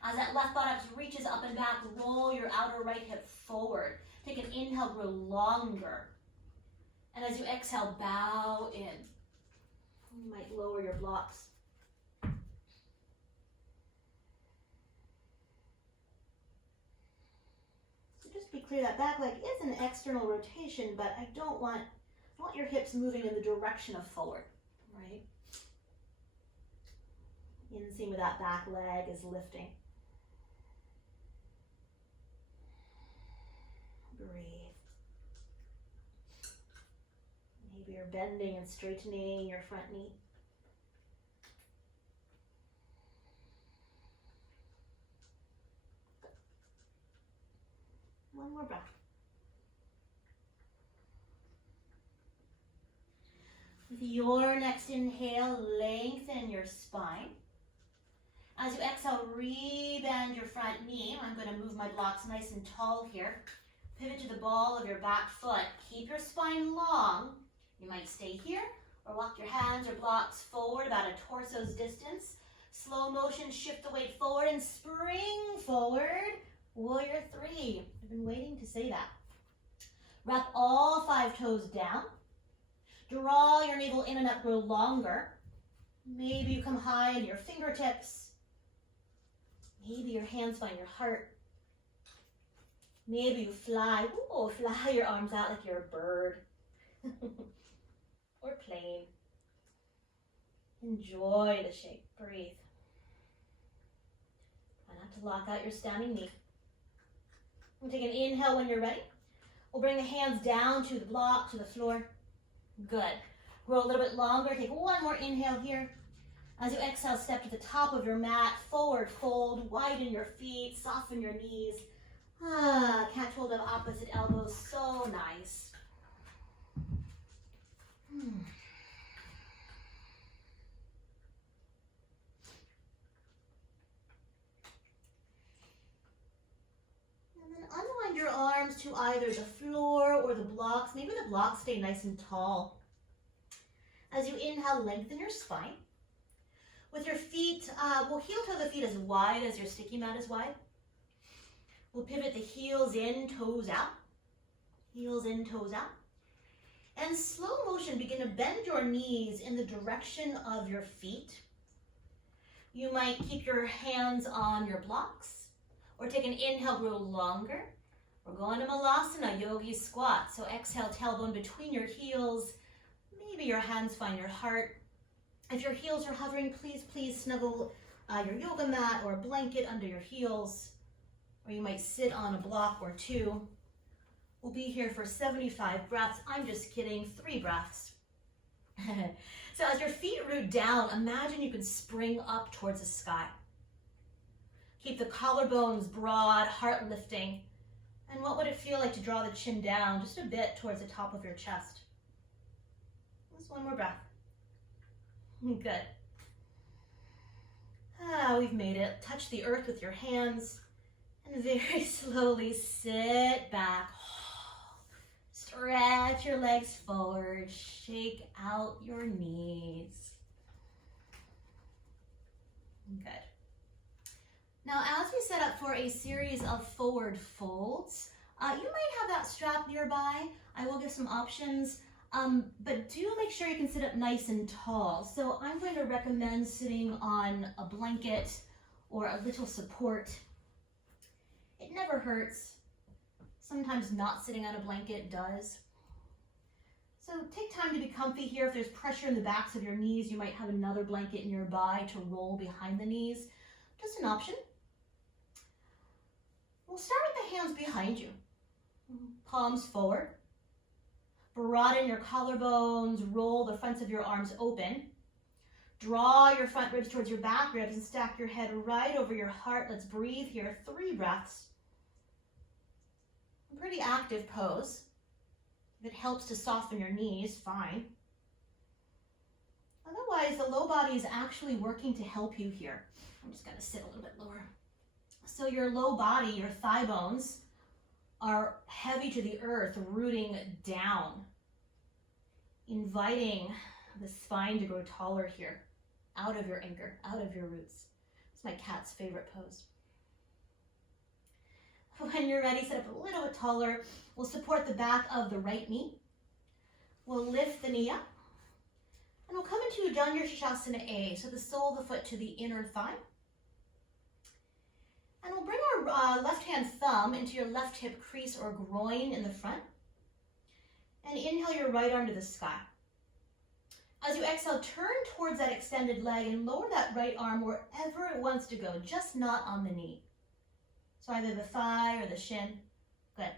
As that left buttocks reaches up and back, roll your outer right hip forward. Take an inhale, grow longer. And as you exhale, bow in. You might lower your blocks. So just be clear, that back leg is an external rotation, but I don't want your hips moving in the direction of forward, right? Inseam where that back leg is lifting. Breathe. Maybe you're bending and straightening your front knee. One more breath. With your next inhale, lengthen your spine. As you exhale, rebend your front knee. I'm going to move my blocks nice and tall here. Pivot to the ball of your back foot. Keep your spine long. You might stay here or walk your hands or blocks forward about a torso's distance. Slow motion, shift the weight forward and spring forward. Warrior 3. I've been waiting to say that. Wrap all 5 toes down. Draw your navel in and up, grow longer. Maybe you come high into your fingertips. Maybe your hands find your heart. Maybe you fly. Ooh, fly your arms out like you're a bird. Or plane. Enjoy the shape. Breathe. Try not to lock out your standing knee. We'll take an inhale when you're ready. We'll bring the hands down to the block, to the floor. Good. Grow a little bit longer. Take one more inhale here. As you exhale, step to the top of your mat. Forward fold. Widen your feet. Soften your knees. Catch hold of opposite elbows. So nice. Unwind your arms to either the floor or the blocks. Maybe the blocks stay nice and tall. As you inhale, lengthen your spine. With your feet, we'll heel toe the feet as wide as your sticky mat is wide. We'll pivot the heels in, toes out. Heels in, toes out. And slow motion, begin to bend your knees in the direction of your feet. You might keep your hands on your blocks. Or take an inhale, grow longer. We're going to Malasana, Yogi squat. So exhale, tailbone between your heels. Maybe your hands find your heart. If your heels are hovering, please snuggle your yoga mat or a blanket under your heels. Or you might sit on a block or 2. We'll be here for 75 breaths. I'm just kidding, 3 breaths. So as your feet root down, imagine you can spring up towards the sky. Keep the collarbones broad, heart lifting. And what would it feel like to draw the chin down just a bit towards the top of your chest? Just one more breath. Good. We've made it. Touch the earth with your hands and very slowly sit back. Stretch your legs forward. Shake out your knees. Good. Now, as we set up for a series of forward folds, you might have that strap nearby. I will give some options, but do make sure you can sit up nice and tall. So I'm going to recommend sitting on a blanket or a little support. It never hurts. Sometimes not sitting on a blanket does. So take time to be comfy here. If there's pressure in the backs of your knees, you might have another blanket nearby to roll behind the knees. Just an option. We'll start with the hands behind you. Palms forward. Broaden your collarbones. Roll the fronts of your arms open. Draw your front ribs towards your back ribs and stack your head right over your heart. Let's breathe here. 3 breaths. A pretty active pose. If it helps to soften your knees, fine. Otherwise, the low body is actually working to help you here. I'm just going to sit a little bit lower. So your low body, your thigh bones, are heavy to the earth, rooting down, inviting the spine to grow taller here, out of your anchor, out of your roots. It's my cat's favorite pose. When you're ready, sit up a little bit taller. We'll support the back of the right knee. We'll lift the knee up. And we'll come into Janya Shavasana A, so the sole of the foot to the inner thigh. And we'll bring our left hand thumb into your left hip crease or groin in the front. And inhale your right arm to the sky. As you exhale, turn towards that extended leg and lower that right arm wherever it wants to go, just not on the knee. So either the thigh or the shin. Good.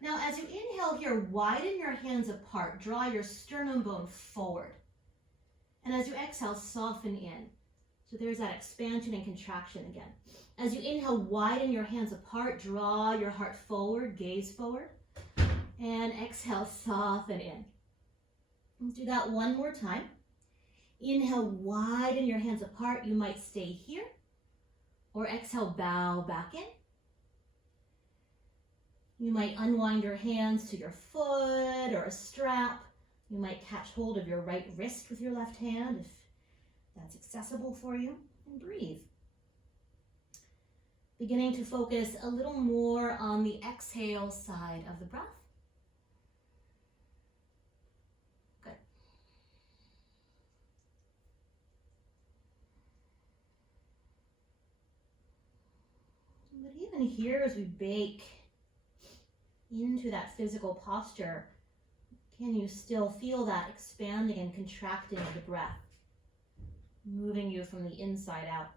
Now as you inhale here, widen your hands apart. Draw your sternum bone forward. And as you exhale, soften in. So there's that expansion and contraction again. As you inhale, widen your hands apart. Draw your heart forward, gaze forward. And exhale, soften in. Let's do that one more time. Inhale, widen your hands apart. You might stay here. Or exhale, bow back in. You might unwind your hands to your foot or a strap. You might catch hold of your right wrist with your left hand if that's accessible for you. And breathe. Beginning to focus a little more on the exhale side of the breath. even here as we bake into that physical posture, can you still feel that expanding and contracting of the breath, moving you from the inside out?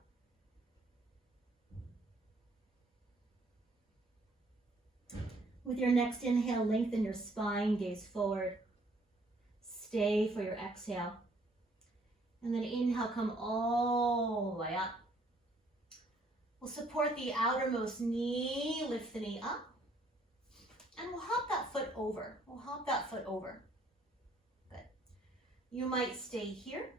With your next inhale, lengthen your spine, gaze forward. Stay for your exhale. And then inhale, come all the way up. We'll support the outermost knee, lift the knee up. And we'll hop that foot over. We'll hop that foot over. Good. You might stay here,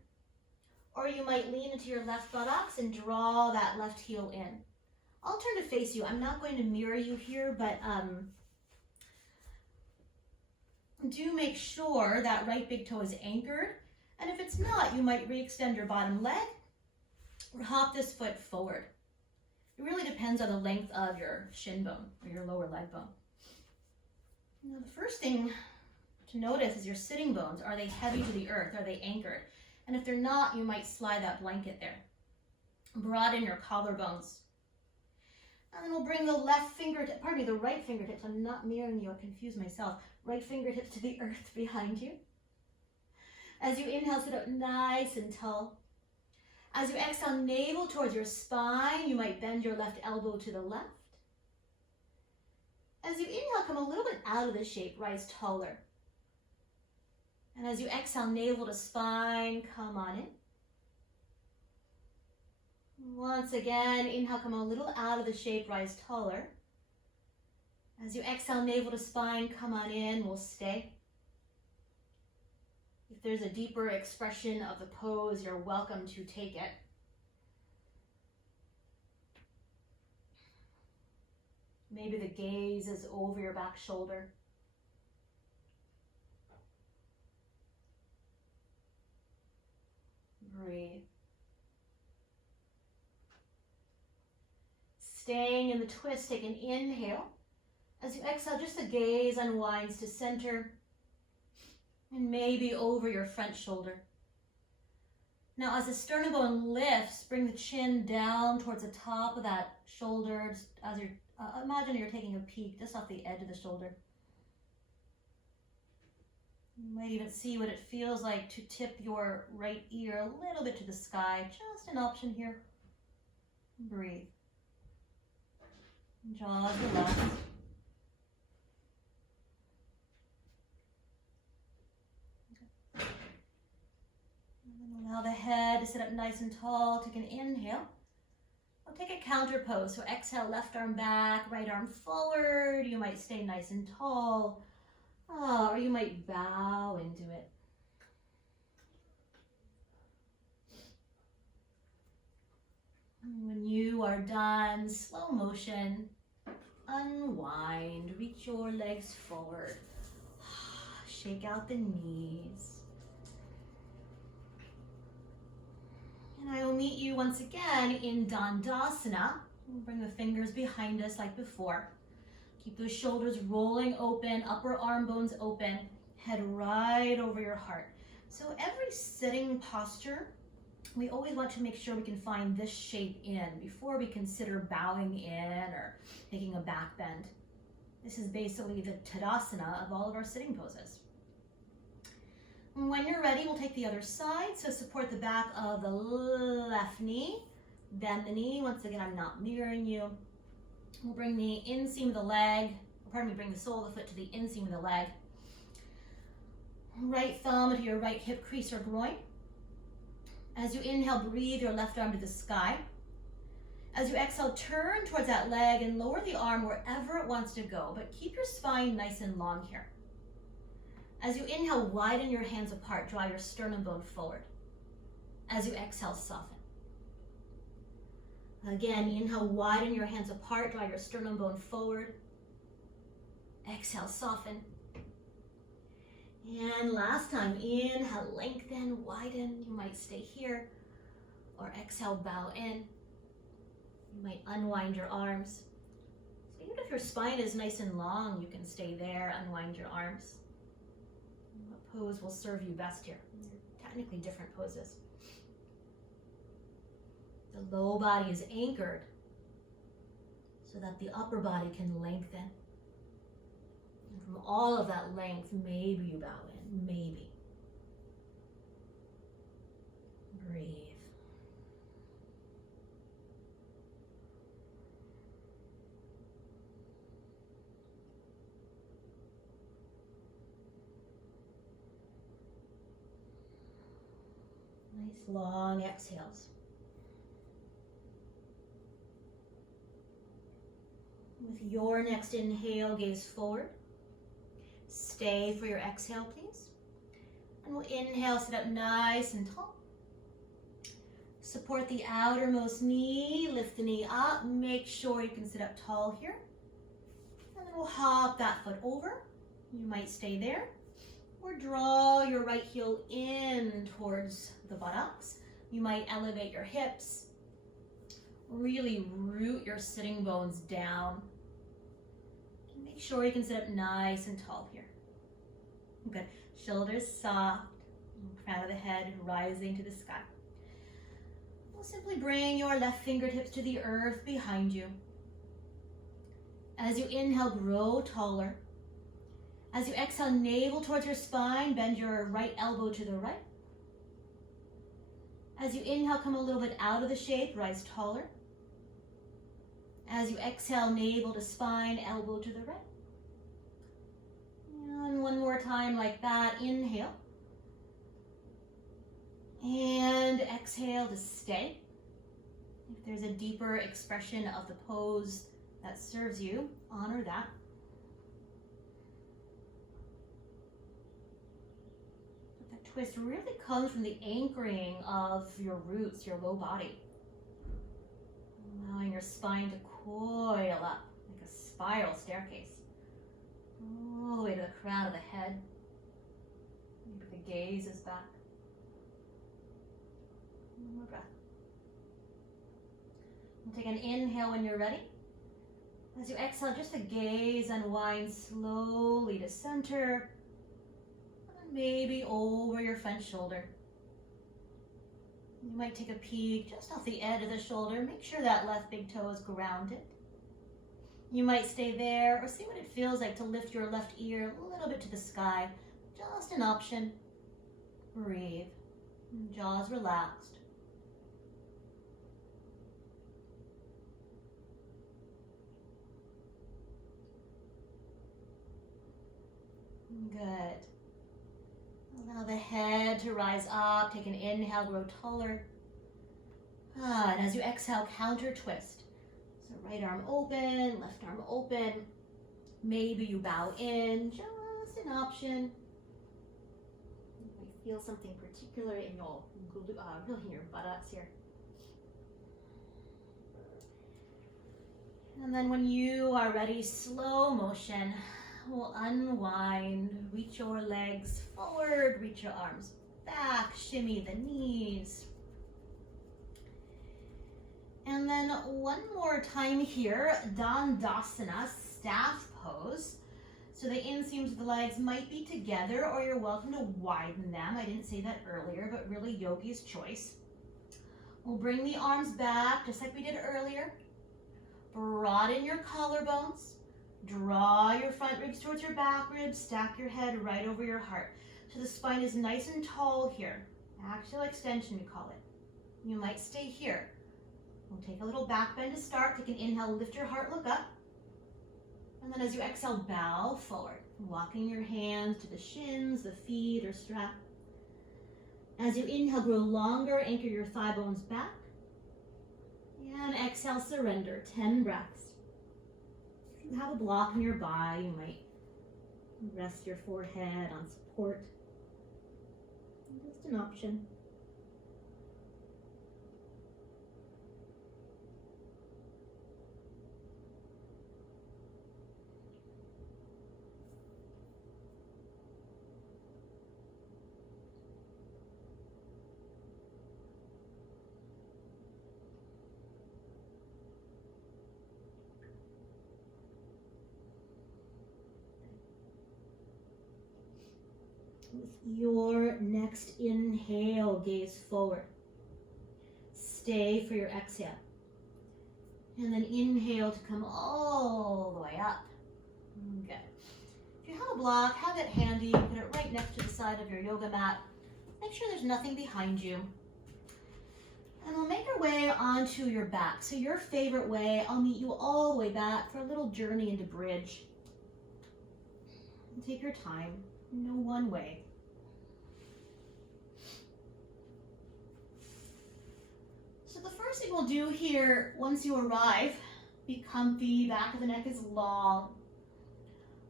or you might lean into your left buttocks and draw that left heel in. I'll turn to face you. I'm not going to mirror you here, but do make sure that right big toe is anchored. And if it's not, you might re-extend your bottom leg or hop this foot forward. It really depends on the length of your shin bone or your lower leg bone. Now, the first thing to notice is your sitting bones. Are they heavy to the earth? Are they anchored? And if they're not, you might slide that blanket there. Broaden your collarbones. And then we'll bring the the right fingertips. I'm not mirroring you, I confuse myself. Right fingertips to the earth behind you. As you inhale, sit up nice and tall. As you exhale, navel towards your spine. You might bend your left elbow to the left. As you inhale, come a little bit out of the shape, rise taller. And as you exhale, navel to spine, come on in. Once again, inhale, come a little out of the shape, rise taller. As you exhale, navel to spine, come on in, we'll stay. If there's a deeper expression of the pose, you're welcome to take it. Maybe the gaze is over your back shoulder. Breathe. Staying in the twist, take an inhale. As you exhale, just the gaze unwinds to center and maybe over your front shoulder. Now, as the sternum bone lifts, bring the chin down towards the top of that shoulder. Just as you're, imagine you're taking a peek just off the edge of the shoulder. You might even see what it feels like to tip your right ear a little bit to the sky. Just an option here. Breathe. Jaws relax. Allow the head to sit up nice and tall. Take an inhale. We'll take a counter pose. So exhale, left arm back, right arm forward. You might stay nice and tall. Or you might bow into it. And when you are done, slow motion, unwind, reach your legs forward. Shake out the knees. And I will meet you once again in Tadasana. We'll bring the fingers behind us like before. Keep those shoulders rolling open, upper arm bones open, head right over your heart. So every sitting posture, we always want to make sure we can find this shape in before we consider bowing in or taking a back bend. This is basically the Tadasana of all of our sitting poses. When you're ready, we'll take the other side. So support the back of the left knee. Bend the knee. Once again, I'm not mirroring you. We'll bring the inseam of the leg, bring the sole of the foot to the inseam of the leg. Right thumb to your right hip crease or groin. As you inhale, breathe your left arm to the sky. As you exhale, turn towards that leg and lower the arm wherever it wants to go, but keep your spine nice and long here. As you inhale, widen your hands apart, draw your sternum bone forward. As you exhale, soften. Again, inhale, widen your hands apart, draw your sternum bone forward. Exhale, soften. And last time, inhale, lengthen, widen. You might stay here. Or exhale, bow in. You might unwind your arms. So even if your spine is nice and long, you can stay there, unwind your arms. What pose will serve you best here? They're technically different poses. The low body is anchored. so that the upper body can lengthen. And from all of that length, maybe you bow in, maybe. Breathe. Nice long exhales. With your next inhale, gaze forward. Stay for your exhale, please. And we'll inhale, sit up nice and tall. Support the outermost knee, lift the knee up. Make sure you can sit up tall here. And then we'll hop that foot over. You might stay there. Or draw your right heel in towards the buttocks. You might elevate your hips. Really root your sitting bones down. Make sure you can sit up nice and tall here. Good. Shoulders soft. Crown of the head rising to the sky. We'll simply bring your left fingertips to the earth behind you. As you inhale, grow taller. As you exhale, navel towards your spine, bend your right elbow to the right. As you inhale, come a little bit out of the shape, rise taller. As you exhale, navel to spine, elbow to the right. And one more time like that, inhale. And exhale to stay. If there's a deeper expression of the pose that serves you, honor that. Twist really comes from the anchoring of your roots, your low body. Allowing your spine to coil up like a spiral staircase. All the way to the crown of the head. Maybe the gaze is back. One more breath. We'll take an inhale when you're ready. As you exhale, just the gaze unwinds slowly to center. Maybe over your front shoulder. You might take a peek just off the edge of the shoulder. Make sure that left big toe is grounded. You might stay there or see what it feels like to lift your left ear a little bit to the sky. Just an option. Breathe. Jaws relaxed. Good. Allow the head to rise up. Take an inhale, grow taller. And as you exhale, counter twist. So right arm open, left arm open. Maybe you bow in, just an option. You might feel something particular in your buttocks here. And then when you are ready, slow motion. We'll unwind, reach your legs forward, reach your arms back, shimmy the knees. And then one more time here, Tadasana, staff pose. So the inseams of the legs might be together or you're welcome to widen them. I didn't say that earlier, but really yogi's choice. We'll bring the arms back just like we did earlier. Broaden your collarbones. Draw your front ribs towards your back ribs, stack your head right over your heart. So the spine is nice and tall here. Axial extension, we call it. You might stay here. We'll take a little back bend to start. Take an inhale, lift your heart, look up. And then as you exhale, bow forward. Walking your hands to the shins, the feet, or strap. As you inhale, grow longer, anchor your thigh bones back. And exhale, surrender, 10 breaths. If you have a block nearby, you might rest your forehead on support. Just an option. With your next inhale, gaze forward. Stay for your exhale. And then inhale to come all the way up. Good. If you have a block, have it handy. Put it right next to the side of your yoga mat. Make sure there's nothing behind you. And we'll make our way onto your back. So your favorite way, I'll meet you all the way back for a little journey into bridge. And take your time. No one way. So the first thing we'll do here, once you arrive, be comfy, back of the neck is long.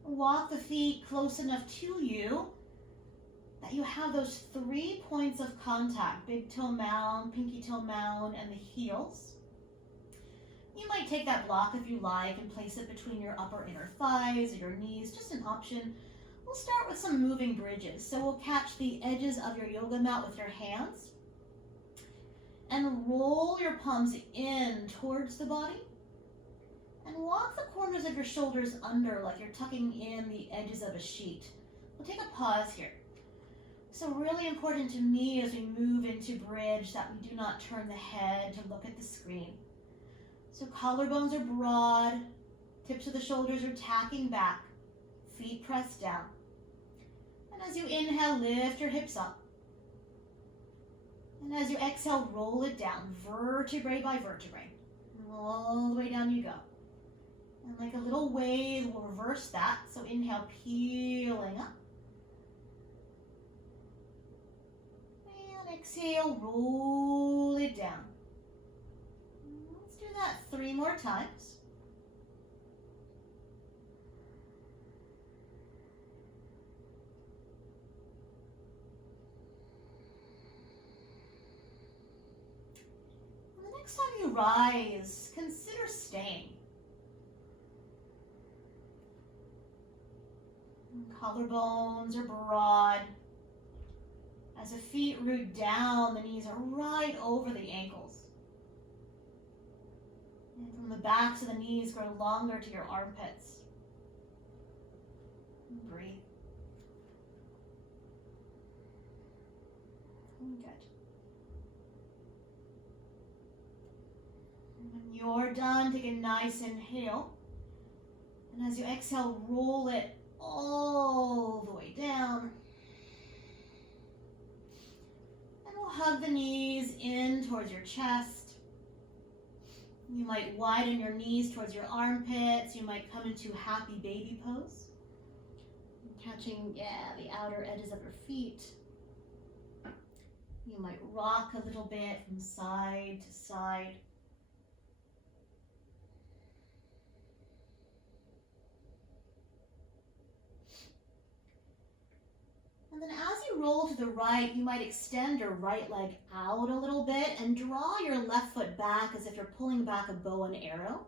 Walk the feet close enough to you that you have those 3 points of contact, big toe mound, pinky toe mound, and the heels. You might take that block if you like and place it between your upper inner thighs or your knees, just an option. We'll start with some moving bridges. So we'll catch the edges of your yoga mat with your hands and roll your palms in towards the body and walk the corners of your shoulders under like you're tucking in the edges of a sheet. We'll take a pause here. So really important to me as we move into bridge that we do not turn the head to look at the screen. So collarbones are broad, tips of the shoulders are tacking back, feet pressed down. And as you inhale, lift your hips up. And as you exhale, roll it down, vertebrae by vertebrae. And all the way down you go. And like a little wave, we'll reverse that. So inhale, peeling up. And exhale, roll it down. Let's do that 3 more times. And the next time you rise, consider staying. Collarbones are broad. As the feet root down, the knees are right over the ankles. And from the backs of the knees, grow longer to your armpits. And breathe. Good. And when you're done, take a nice inhale. And as you exhale, roll it all the way down. And we'll hug the knees in towards your chest. You might widen your knees towards your armpits. You might come into happy baby pose. Catching, the outer edges of your feet. You might rock a little bit from side to side. And then as you roll to the right, you might extend your right leg out a little bit and draw your left foot back as if you're pulling back a bow and arrow.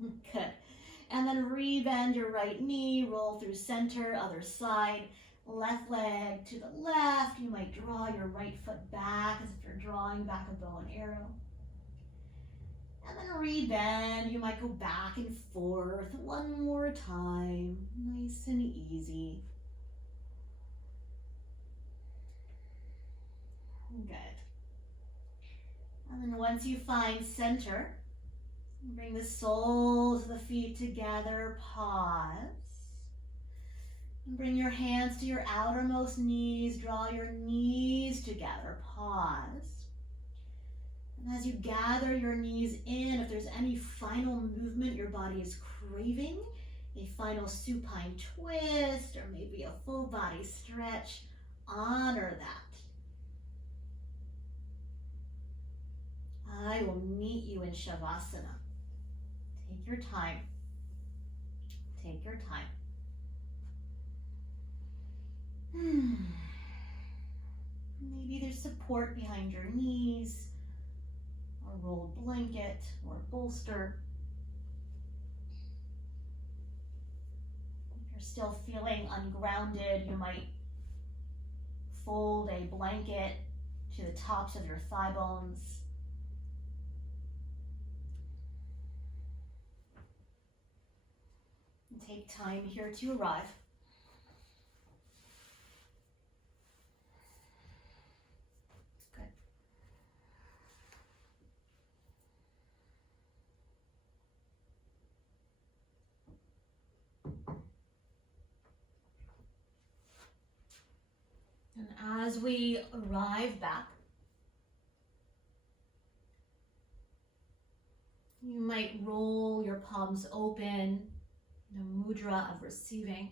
Good. And then rebend your right knee, roll through center, other side. Left leg to the left. You might draw your right foot back as if you're drawing back a bow and arrow. And then rebend. You might go back and forth one more time. Nice and easy. Good. And then once you find center, bring the soles of the feet together, pause. And bring your hands to your outermost knees, draw your knees together, pause. And as you gather your knees in, if there's any final movement your body is craving, a final supine twist, or maybe a full body stretch, honor that. I will meet you in Shavasana. Take your time. Take your time. Maybe there's support behind your knees, a rolled blanket or bolster. If you're still feeling ungrounded, you might fold a blanket to the tops of your thigh bones. And take time here to arrive. Good. And as we arrive back, you might roll your palms open in a mudra of receiving.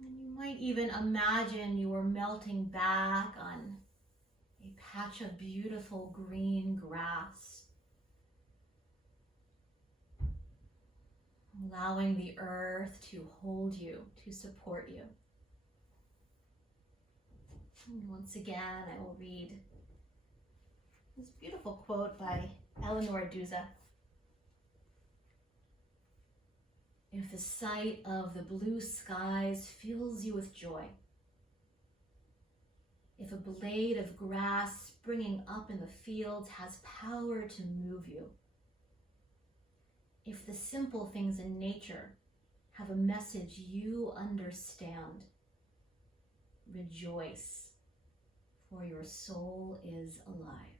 And you might even imagine you are melting back on a patch of beautiful green grass, allowing the earth to hold you, to support you. And once again, I will read this beautiful quote by Eleanor Duza. If the sight of the blue skies fills you with joy, if a blade of grass springing up in the fields has power to move you, if the simple things in nature have a message you understand, rejoice, for your soul is alive.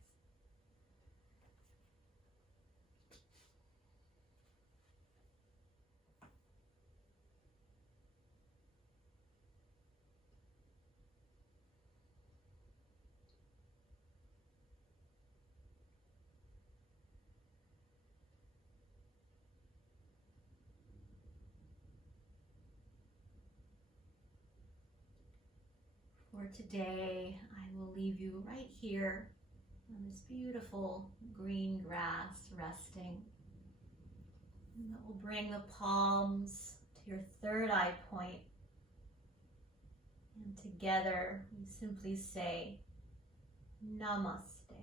For today, I will leave you right here on this beautiful green grass resting. And that will bring the palms to your third eye point. And together we simply say, Namaste.